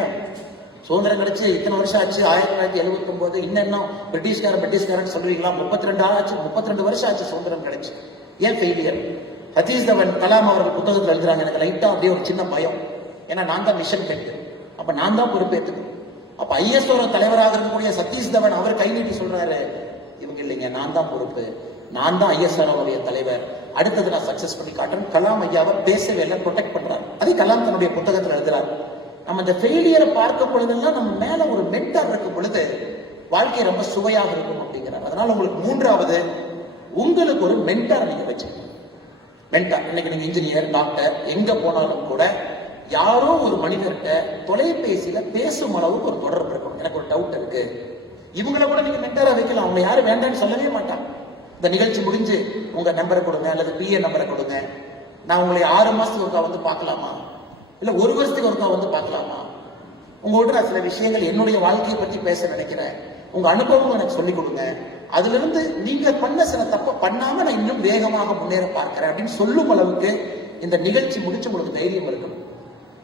சுதந்திரம் கிடைச்சு இத்தனை வருஷம் ஆச்சு, 1979 இன்னும் பிரிட்டிஷ்காரன் சொல்றீங்களா, 32 வருஷம் ஆச்சு சுதந்திரம் கிடைச்சு, ஏன் ஃபெயிலியர்? சதீஷ் தவன் கலாம் அவர்கள் புத்தகத்தில் எழுதுறாங்க, எனக்கு லைட்டா அப்படியே ஒரு சின்ன பயம். ஏன்னா நான் தான் மிஷன் ஹெட், அப்ப நான் தான் பொறுப்பேற்றுக்கணும். அப்ப ஐஎஸ்ஓ தலைவராக இருக்கக்கூடிய சதீஷ் தவன் அவர் கை நீட்டி சொல்றாரு, இவங்க இல்லைங்க, நான் தான் பொறுப்பு, நான் தான் ஐஎஸ்ஆர்ஓடைய தலைவர், அடுத்தது நான் சக்சஸ் பண்ணி காட்டுறேன். கலாம் ஐயாவை பேசவே இல்லை, ப்ரொடெக்ட் பண்றாரு. அதே கலாம் தன்னுடைய புத்தகத்தில் எழுதுறாரு. நம்ம இந்த ஃபெயிலியரை பார்க்க பொழுதெல்லாம் நம்ம மேல ஒரு மென்டார் இருக்கும் பொழுது வாழ்க்கை ரொம்ப சுவையாக இருக்கும் அப்படிங்கிறார். அதனால உங்களுக்கு 3வது உங்களுக்கு ஒரு மென்டார் நீங்க வச்சுக்கணும். மென்டார் இன்னைக்கு நீங்க இன்ஜினியர் டாக்டர் எங்க போனாலும் கூட யாரோ ஒரு மனிதர்கிட்ட தொலைபேசியில பேசும் அளவுக்கு ஒரு தொடர்பு இருக்கணும். எனக்கு ஒரு டவுட் இருக்கு, இவங்களை கூட நீங்க மென்டாரா வைக்கலாம். அவங்க யாரும் வேண்டாம்னு சொல்லவே மாட்டாங்க. இந்த நிகழ்ச்சி முடிஞ்சு உங்க நம்பரை கொடுங்க அல்லது PA நம்பரை கொடுங்க, நான் உங்களை 6 மாசத்துக்கு ஒருக்கா வந்து பார்க்கலாமா, இல்ல 1 வருஷத்துக்கு ஒருக்கா வந்து பார்க்கலாமா, உங்கள்கிட்ட நான் சில விஷயங்கள் என்னுடைய வாழ்க்கையை பற்றி பேச நினைக்கிறேன், உங்க அனுபவம் எனக்கு சொல்லிக் கொடுங்க, அதுல இருந்து நீங்க பண்ண சில தப்ப பண்ணாம நான் இன்னும் வேகமாக முன்னேற பார்க்கிறேன் அப்படின்னு சொல்லும் அளவுக்கு இந்த நிகழ்ச்சி முடிச்சு உங்களுக்கு தைரியம் இருக்கணும்.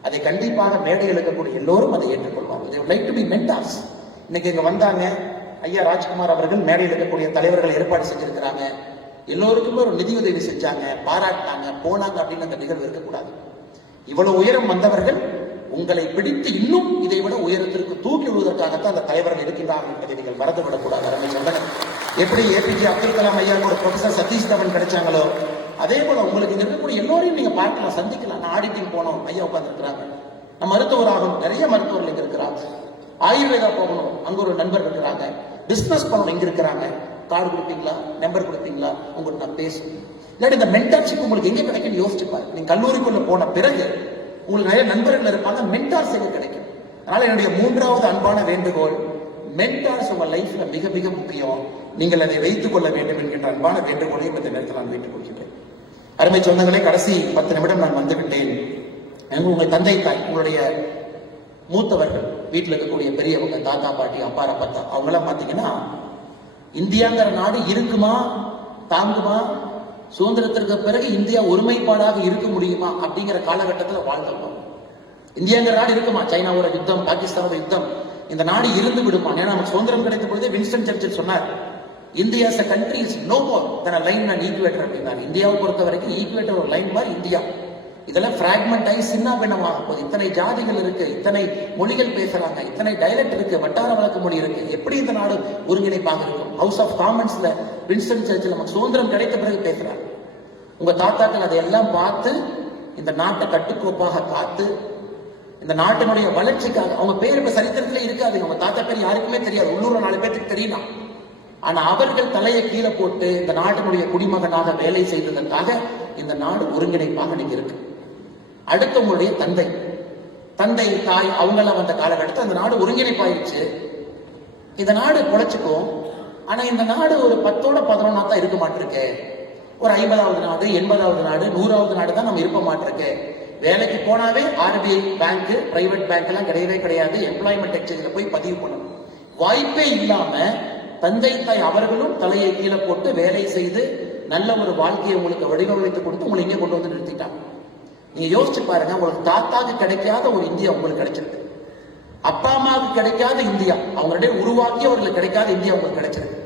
அதை கண்டிப்பாக மேடையில் இருக்கக்கூடிய எல்லோரும் அதை ஏற்றுக்கொள்வாங்க. they would like to be mentors. இன்னைக்கு இங்க வந்தாங்க ஐயா ராஜ்குமார் அவர்கள், மேடையில் இருக்கக்கூடிய தலைவர்கள் ஏற்பாடு செஞ்சிருக்கிறாங்க, எல்லோருக்குமே ஒரு நிதியுதவி செஞ்சாங்க, பாராட்டினாங்க, போனாங்க அப்படின்னு அந்த நிகழ்வு இருக்கக்கூடாது. இவ்வளவு உயரம் வந்தவர்கள் உங்களை பிடித்து இன்னும் இதை விட உயரத்திற்கு தூக்கி விடுவதற்காகத்தான் அந்த தலைவர்கள் இருக்கின்றார்கள் என்பதை நீங்கள் மறந்துவிடக்கூடாது. எப்படி APJ அப்துல் கலாம் ஐயா ஒரு ப்ரொஃபசர் சதீஷ் தவன் கிடைச்சாங்களோ அதே போல உங்களுக்கு இங்க இருக்கக்கூடிய எல்லோரையும் நீங்க பார்க்கலாம், சந்திக்கலாம். நான் ஆடிட்டிங் போனோம், ஐயா உட்கார்ந்து இருக்கிறாங்க. நான் மருத்துவர் ஆகணும், நிறைய மருத்துவர்கள் இங்க இருக்கிறாங்க. ஆயுர்வேதா போகணும், அங்க ஒரு நண்பர் இருக்கிறாங்க. பிசினஸ் பண்ணணும், இங்க இருக்கிறாங்க. கார்டு கொடுப்பீங்களா, நம்பர் கொடுப்பீங்களா, உங்களுக்கு நான் பேசுவேன். இல்லாட்டி இந்த மென்டார்ஷிப் உங்களுக்கு எங்க கிடைக்கும்னு யோசிச்சு பாருங்க. நீங்க கல்லூரிக்குள்ள போன பிறகு உங்களுக்கு நிறைய நண்பர்கள் இருப்பாங்க, மென்டார்ஸ் எங்க கிடைக்கும். அதனால என்னுடைய 3வது அன்பான வேண்டுகோள், மென்டார்ஸ் உங்க லைஃப்ல மிக மிக முக்கியம். நீங்கள் அதை வைத்துக் கொள்ள வேண்டும் என்கின்ற அன்பான வேண்டுகோளையும் இந்த நேரத்தில் நான் வைத்துக் கொள்கிறேன். அருமை சொந்தங்களே, கடைசி 10 நிமிடம் நான் வந்துவிட்டேன். உங்கள் தந்தை தாய், உங்களுடைய மூத்தவர்கள், வீட்டில் இருக்கக்கூடிய பெரியவங்க, தாத்தா பாட்டி, அப்பார பத்தா, அவங்களாம் பார்த்தீங்கன்னா இந்தியாங்கிற நாடு இருக்குமா, தாங்குமா, சுதந்திரத்திற்கு பிறகு இந்தியா ஒருமைப்பாடாக இருக்க முடியுமா அப்படிங்கிற காலகட்டத்தில் வாழ்ந்தோம். இந்தியாங்கிற நாடு இருக்குமா? சைனாவோட யுத்தம், பாகிஸ்தானோட யுத்தம், இந்த நாடு இருந்து விடுமா? ஏன்னா நமக்கு சுதந்திரம் கிடைத்த பொழுதே வின்ஸ்டன் சர்ச்சில் சொன்னார், India as a country is no more than a line and equator அப்படின்னாரு. இந்தியாவை பொறுத்த வரைக்கும் ஈக்குவேட்டர் ஒரு லைன் மாதிரி இந்தியா. இதெல்லாம் பிராக்மெண்ட் ஆகி சின்ன பின்னமாக போகுது. இத்தனை ஜாதிகள் இருக்கு, இத்தனை மொழிகள் பேசுறாங்க, இத்தனை டைலக்ட் இருக்கு, வட்டார வழக்கு மொழி இருக்கு. எப்படி இந்த நாடு ஒருங்கிணைப்பாக இருக்கும்? ஹவுஸ் ஆஃப் காமன்ஸ்ல வின்ஸ்டன் சர்ச்சில் நமக்கு சுதந்திரம் கிடைத்த பிறகு பேசுறாங்க. உங்க தாத்தாக்கள் அதையெல்லாம் பார்த்து இந்த நாட்டை கட்டுக்கோப்பாக காத்து இந்த நாட்டினுடைய வளர்ச்சிக்காக, அவங்க பேர் இப்ப சரித்திரத்திலே இருக்காது, அவங்க தாத்தா பேர் யாருக்குமே தெரியாது, உள்ளூர் 4 பேருக்கு தெரியலாம். ஆனா அவர்கள் தலையை கீழே போட்டு இந்த நாட்டினுடைய குடிமகனாக வேலை செய்ததற்காக இந்த நாடு ஒருங்கிணைப்பாக நீங்க இருக்கு. அடுத்து உங்களுடைய தந்தை, தாய், அவங்கெல்லாம் வந்த காலகட்டத்தில் அந்த நாடு ஒருங்கிணைப்பாயிருச்சு. இந்த நாடு பொழைச்சுக்கும். ஆனா இந்த நாடு ஒரு 10ஓட 11 தான் இருக்க மாட்டிருக்கு. ஒரு 50வது நாடு, 80வது நாடு, 100வது நாடு தான் நம்ம இருக்க மாட்டிருக்கு. வேலைக்கு போனாவே RBI பேங்க், பிரைவேட் பேங்க் எல்லாம் கிடையவே கிடையாது. எம்ப்ளாய்மெண்ட் எக்ஸ்சேஞ்சில் போய் பதிவு பண்ணணும். வாய்ப்பே இல்லாம தந்தை தாய் அவர்களும் தலையை கீழே போட்டு வேலை செய்து நல்ல ஒரு வாழ்க்கையை உங்களுக்கு வடிவமைத்து கொடுத்து உங்களை இங்கே கொண்டு வந்து நிறுத்திட்டாங்க. நீங்க யோசிச்சு பாருங்க, உங்களுக்கு தாத்தாக்கு கிடைக்காத ஒரு இந்தியா உங்களுக்கு கிடைச்சிருக்கு. அப்பா அம்மாவுக்கு கிடைக்காத இந்தியா, அவங்களுடைய உருவாக்கி அவர்களுக்கு கிடைக்காத இந்தியா உங்களுக்கு கிடைச்சிருக்கு.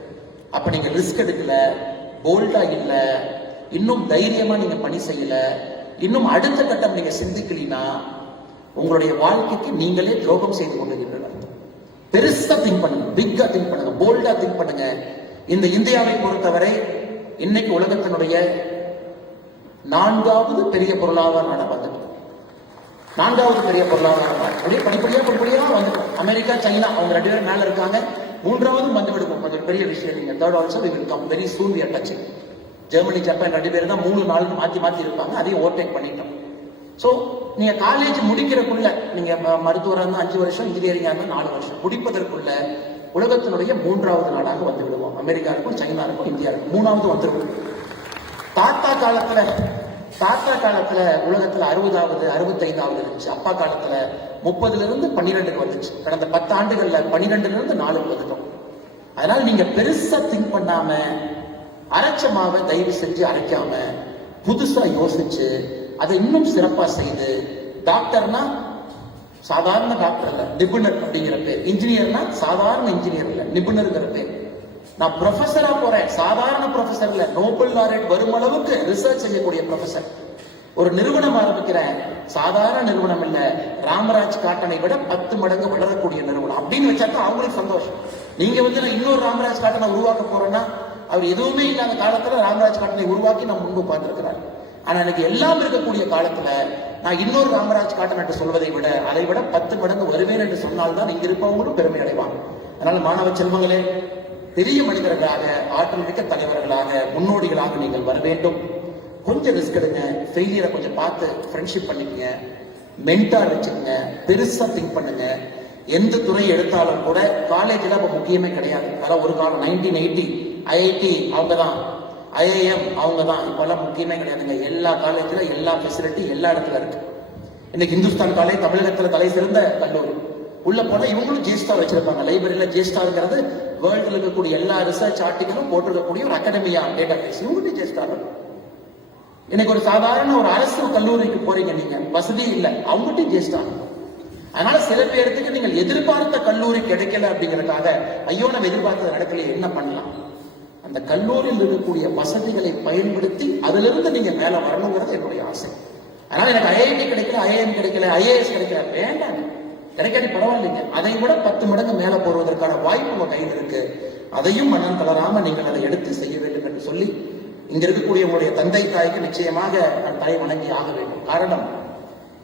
அப்ப நீங்க ரிஸ்க் எடுக்கல, போல்டா இல்ல, இன்னும் தைரியமா நீங்க பணி செய்யல, இன்னும் அடுத்த கட்டம் நீங்க சிந்திக்கலனா உங்களுடைய வாழ்க்கைக்கு நீங்களே துரோகம் செய்து கொண்டிருக்கிறீர்கள். பெருசா திங்க் பண்ணுங்க, பிக்கா திங்க் பண்ணுங்க, போல்டா திங்க் பண்ணுங்க. இந்த இந்தியாவை பொறுத்தவரை இன்னைக்கு உலகத்தினுடைய 4வது பெரிய பொருளாதார நாடு வந்துட்டோம். 4வது பெரிய பொருளாதார நாடு. அப்படியே படிப்படியா வந்துட்டோம். அமெரிக்கா, சைனா அவங்க 2 பேரும் மேல இருக்காங்க. 3வது வந்து விடுவோம். அது ஒரு பெரிய விஷயம். நீங்க third also we will come very soon we are touching. Germany, Japan 2 பேரும் தான் 3-4 மாத்தி இருப்பாங்க. அதையும் ஓவர்டேக் பண்ணிட்டோம். சோ நீங்க காலேஜ் முடிக்கிறதுக்குள்ள, நீங்க மருத்துவராக இருந்தா 5 வருஷம், இன்ஜினியரிங்கா இருந்தா 4 வருஷம் முடிப்பதற்குள்ள உலகத்தினுடைய 3வது நாடாக வந்து விடுவோம். அமெரிக்காவுக்கும், சைனாவுக்கும், இந்தியாவுக்கும் 3வது வந்துருவோம். தாத்தா காலத்துல உலகத்துல 60வது 65வது இருந்துச்சு. அப்பா காலத்துல 30லிருந்து 12க்கு வந்துச்சு. கடந்த 10 ஆண்டுகள்ல 12லிருந்து 4க்கு வந்துட்டோம். அதனால நீங்க பெருசா திங்க் பண்ணாம அரைச்சமாவை தயவு செஞ்சு அரைக்காம புதுசா யோசிச்சு அதை இன்னும் சிறப்பா செய்து, டாக்டர்னா சாதாரண டாக்டர் இல்ல, நிபுணர் அப்படிங்கிற பேர். இன்ஜினியர்னா சாதாரண இன்ஜினியர் இல்ல, நிபுணர்ங்கிற பேர். நான் ப்ரொஃபஸரா போறேன், சாதாரண ப்ரொஃபஸர் இல்ல, நோபல் லாரேட் வரும் அளவுக்கு ரிசர்ச் செய்யக்கூடிய ப்ரொஃபஸர். ஒரு நிறுவனம் ஆரம்பிக்கிறேன், சாதாரண நிறுவனம் இல்ல, ராமராஜ் காட்டனை விட 10 மடங்கு வளரக்கூடிய நிறுவனம் அப்படின்னு வச்சாக்கா அவங்களுக்கு சந்தோஷம். நீங்க வந்து நான் இன்னொரு ராமராஜ் காட்டனை உருவாக்க போறேன்னா, அவர் எதுவுமே இல்லாத காலத்துல ராமராஜ் காட்டனை உருவாக்கி நம்ம முன்பு பார்த்திருக்கிறார். ஆனா எனக்கு எல்லாம் இருக்கக்கூடிய காலத்துல நான் இன்னொரு ராமராஜ் காட்டன் என்று சொல்வதை விட அதை விட 10 மடங்கு வருவேன் என்று சொன்னால்தான் இங்க இருப்பவங்களும் பெருமை அடைவாங்க. அதனால மாணவ செல்வங்களே, பெரிய மனிதர்களாக, ஆற்றல் மிக்க தலைவர்களாக, முன்னோடிகளாக நீங்கள் வர வேண்டும். கொஞ்சம் ரிஸ்க் எடுங்க, ஃபெயிலியரை கொஞ்சம் பார்த்து ஃப்ரெண்ட்ஷிப் பண்ணிக்கங்க, மென்டார் வச்சுக்கங்க, பெருசா திங்க் பண்ணுங்க. எந்த துறை எடுத்தாலும் கூட காலேஜ்ல அப்ப முக்கியமே கிடையாது. அதான் ஒரு காலம் 1980 IIT அவங்க தான், IIM அவங்க தான், இப்பெல்லாம் முக்கியமே கிடையாதுங்க. எல்லா காலேஜ்ல எல்லா ஃபெசிலிட்டி எல்லா இடத்துல இருக்கு. இன்னைக்கு இந்துஸ்தான் காலேஜ் தமிழகத்துல தலை சிறந்த கல்லூரி. உள்ள போனா இவங்களும் ஜேஸ்டார் வச்சிருப்பாங்க. லைப்ரரியில ஜேஸ்டார்ங்கிறது வேர்ல்டுல இருக்கக்கூடிய எல்லா ரிசர்ச் ஆர்டிகளும் போட்டிருக்கக்கூடிய ஒரு அகாடமியா டேட்டா பேஸ். இவங்களும் ஜேஸ்டார். இன்னைக்கு ஒரு சாதாரண ஒரு அரசு கல்லூரிக்கு போறீங்க, நீங்க வசதி இல்லை, அவங்ககிட்டயும் ஜேஸ்டார். அதனால சில பேருக்கு நீங்கள் எதிர்பார்த்த கல்லூரி கிடைக்கல அப்படிங்கறதுக்காக ஐயோ நம்ம எதிர்பார்த்தது நடக்கல, என்ன பண்ணலாம்? அந்த கல்லூரியில் இருக்கக்கூடிய வசதிகளை பயன்படுத்தி அதுல இருந்து நீங்க மேல வரணுங்கிறது என்னுடைய ஆசை. அதனால எனக்கு IIT கிடைக்கல, IIM கிடைக்கல, IAS கிடைக்கல, வேண்டாம், கிடைக்காட்டி பரவாயில்லைங்க. அதை விட 10 மடங்கு மேல போடுவதற்கான வாய்ப்பு உங்க கையில் இருக்கு. அதையும் மனம் தளராம நீங்கள் அதை எடுத்து செய்ய வேண்டும் என்று சொல்லி, இங்க இருக்கக்கூடிய உங்களுடைய தந்தை தாய்க்கு நிச்சயமாக நான் தலை வணங்கி ஆக வேண்டும். காரணம்,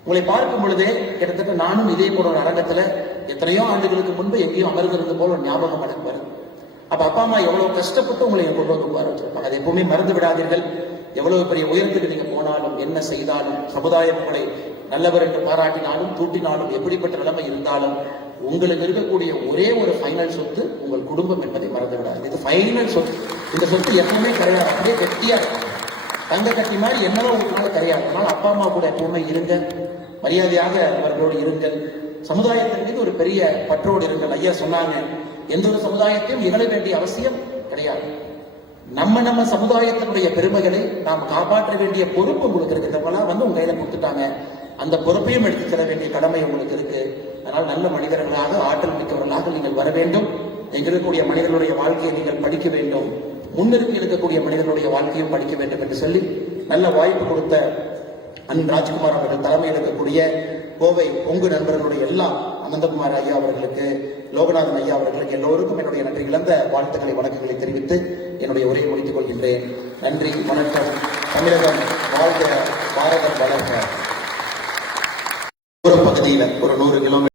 உங்களை பார்க்கும் பொழுதே கிட்டத்தட்ட நானும் இதே போல ஒரு அரங்கத்துல எத்தனையோ ஆண்டுகளுக்கு முன்பு எங்கேயும் அமர்ந்திருந்த போல ஒரு ஞாபகம் எனக்கு வருது. அப்ப அப்பா அம்மா எவ்வளவு கஷ்டப்பட்டு உங்களை கொண்டு வந்து உட்கார வச்சிருப்பாங்க. அதை எப்பவுமே மறந்து விடாதீர்கள். எவ்வளவு பெரிய உயரத்துக்கு நீங்க போனாலும், என்ன செய்தாலும், சமுதாயம் உங்களை நல்லவர் என்று பாராட்டினாலும் தூட்டினாலும், எப்படிப்பட்ட நிலைமை இருந்தாலும், உங்களுக்கு இருக்கக்கூடிய ஒரே ஒரு ஃபைனல் சொத்து உங்கள் குடும்பம் என்பதை மறந்து விடாது. இது ஃபைனல் சொத்து. இந்த சொத்து எப்பவுமே கிடையாது, அப்படியே கெட்டியா தங்க கட்டி மாதிரி என்னவோ உங்களால கிடையாது. அதனால அப்பா அம்மா கூட எப்பவுமே இருங்க, மரியாதையாக அவர்களோடு இருங்கள். சமுதாயத்தின் மீது ஒரு பெரிய பற்றோடு இருங்கள். ஐயா சொன்னாங்க, எந்த ஒரு சமுதாயத்தையும் இகழ வேண்டிய அவசியம் கிடையாது. நம்ம சமுதாயத்தினுடைய பெருமைகளை நாம் காப்பாற்ற வேண்டிய பொறுப்பு உங்களுக்கு இருக்கு. இதெல்லாம் வந்து உங்க கையில கொடுத்துட்டாங்க, அந்த பொறுப்பையும் எடுத்துச் செல்ல வேண்டிய கடமை உங்களுக்கு இருக்கு. அதனால் நல்ல மனிதர்களாக, ஆற்றல் மிக்கவர்களாக நீங்கள் வர வேண்டும். இருக்கக்கூடிய மனிதர்களுடைய வாழ்க்கையை நீங்கள் படிக்க வேண்டும். முன்னிறுத்தி இருக்கக்கூடிய மனிதர்களுடைய வாழ்க்கையும் படிக்க வேண்டும் என்று சொல்லி நல்ல வாய்ப்பு கொடுத்த அண்ணன் ராஜ்குமார் அவர்கள் தலைமையில் இருக்கக்கூடிய கோவை பொங்கு நண்பர்களுடைய எல்லா அனந்தகுமார் ஐயா அவர்களுக்கு, லோகநாதன் ஐயா அவர்களுக்கு எல்லோருக்கும் என்னுடைய நன்றி இழந்த வாழ்த்துக்களை, வணக்கங்களை தெரிவித்து என்னுடைய உரையை முடித்துக் கொள்கின்றேன். நன்றி, வணக்கம். தமிழகம் வாழ்க, பாரதம் வளர்க. ஒரு பகுதியில் ஒரு 100 கிலோமீட்டர்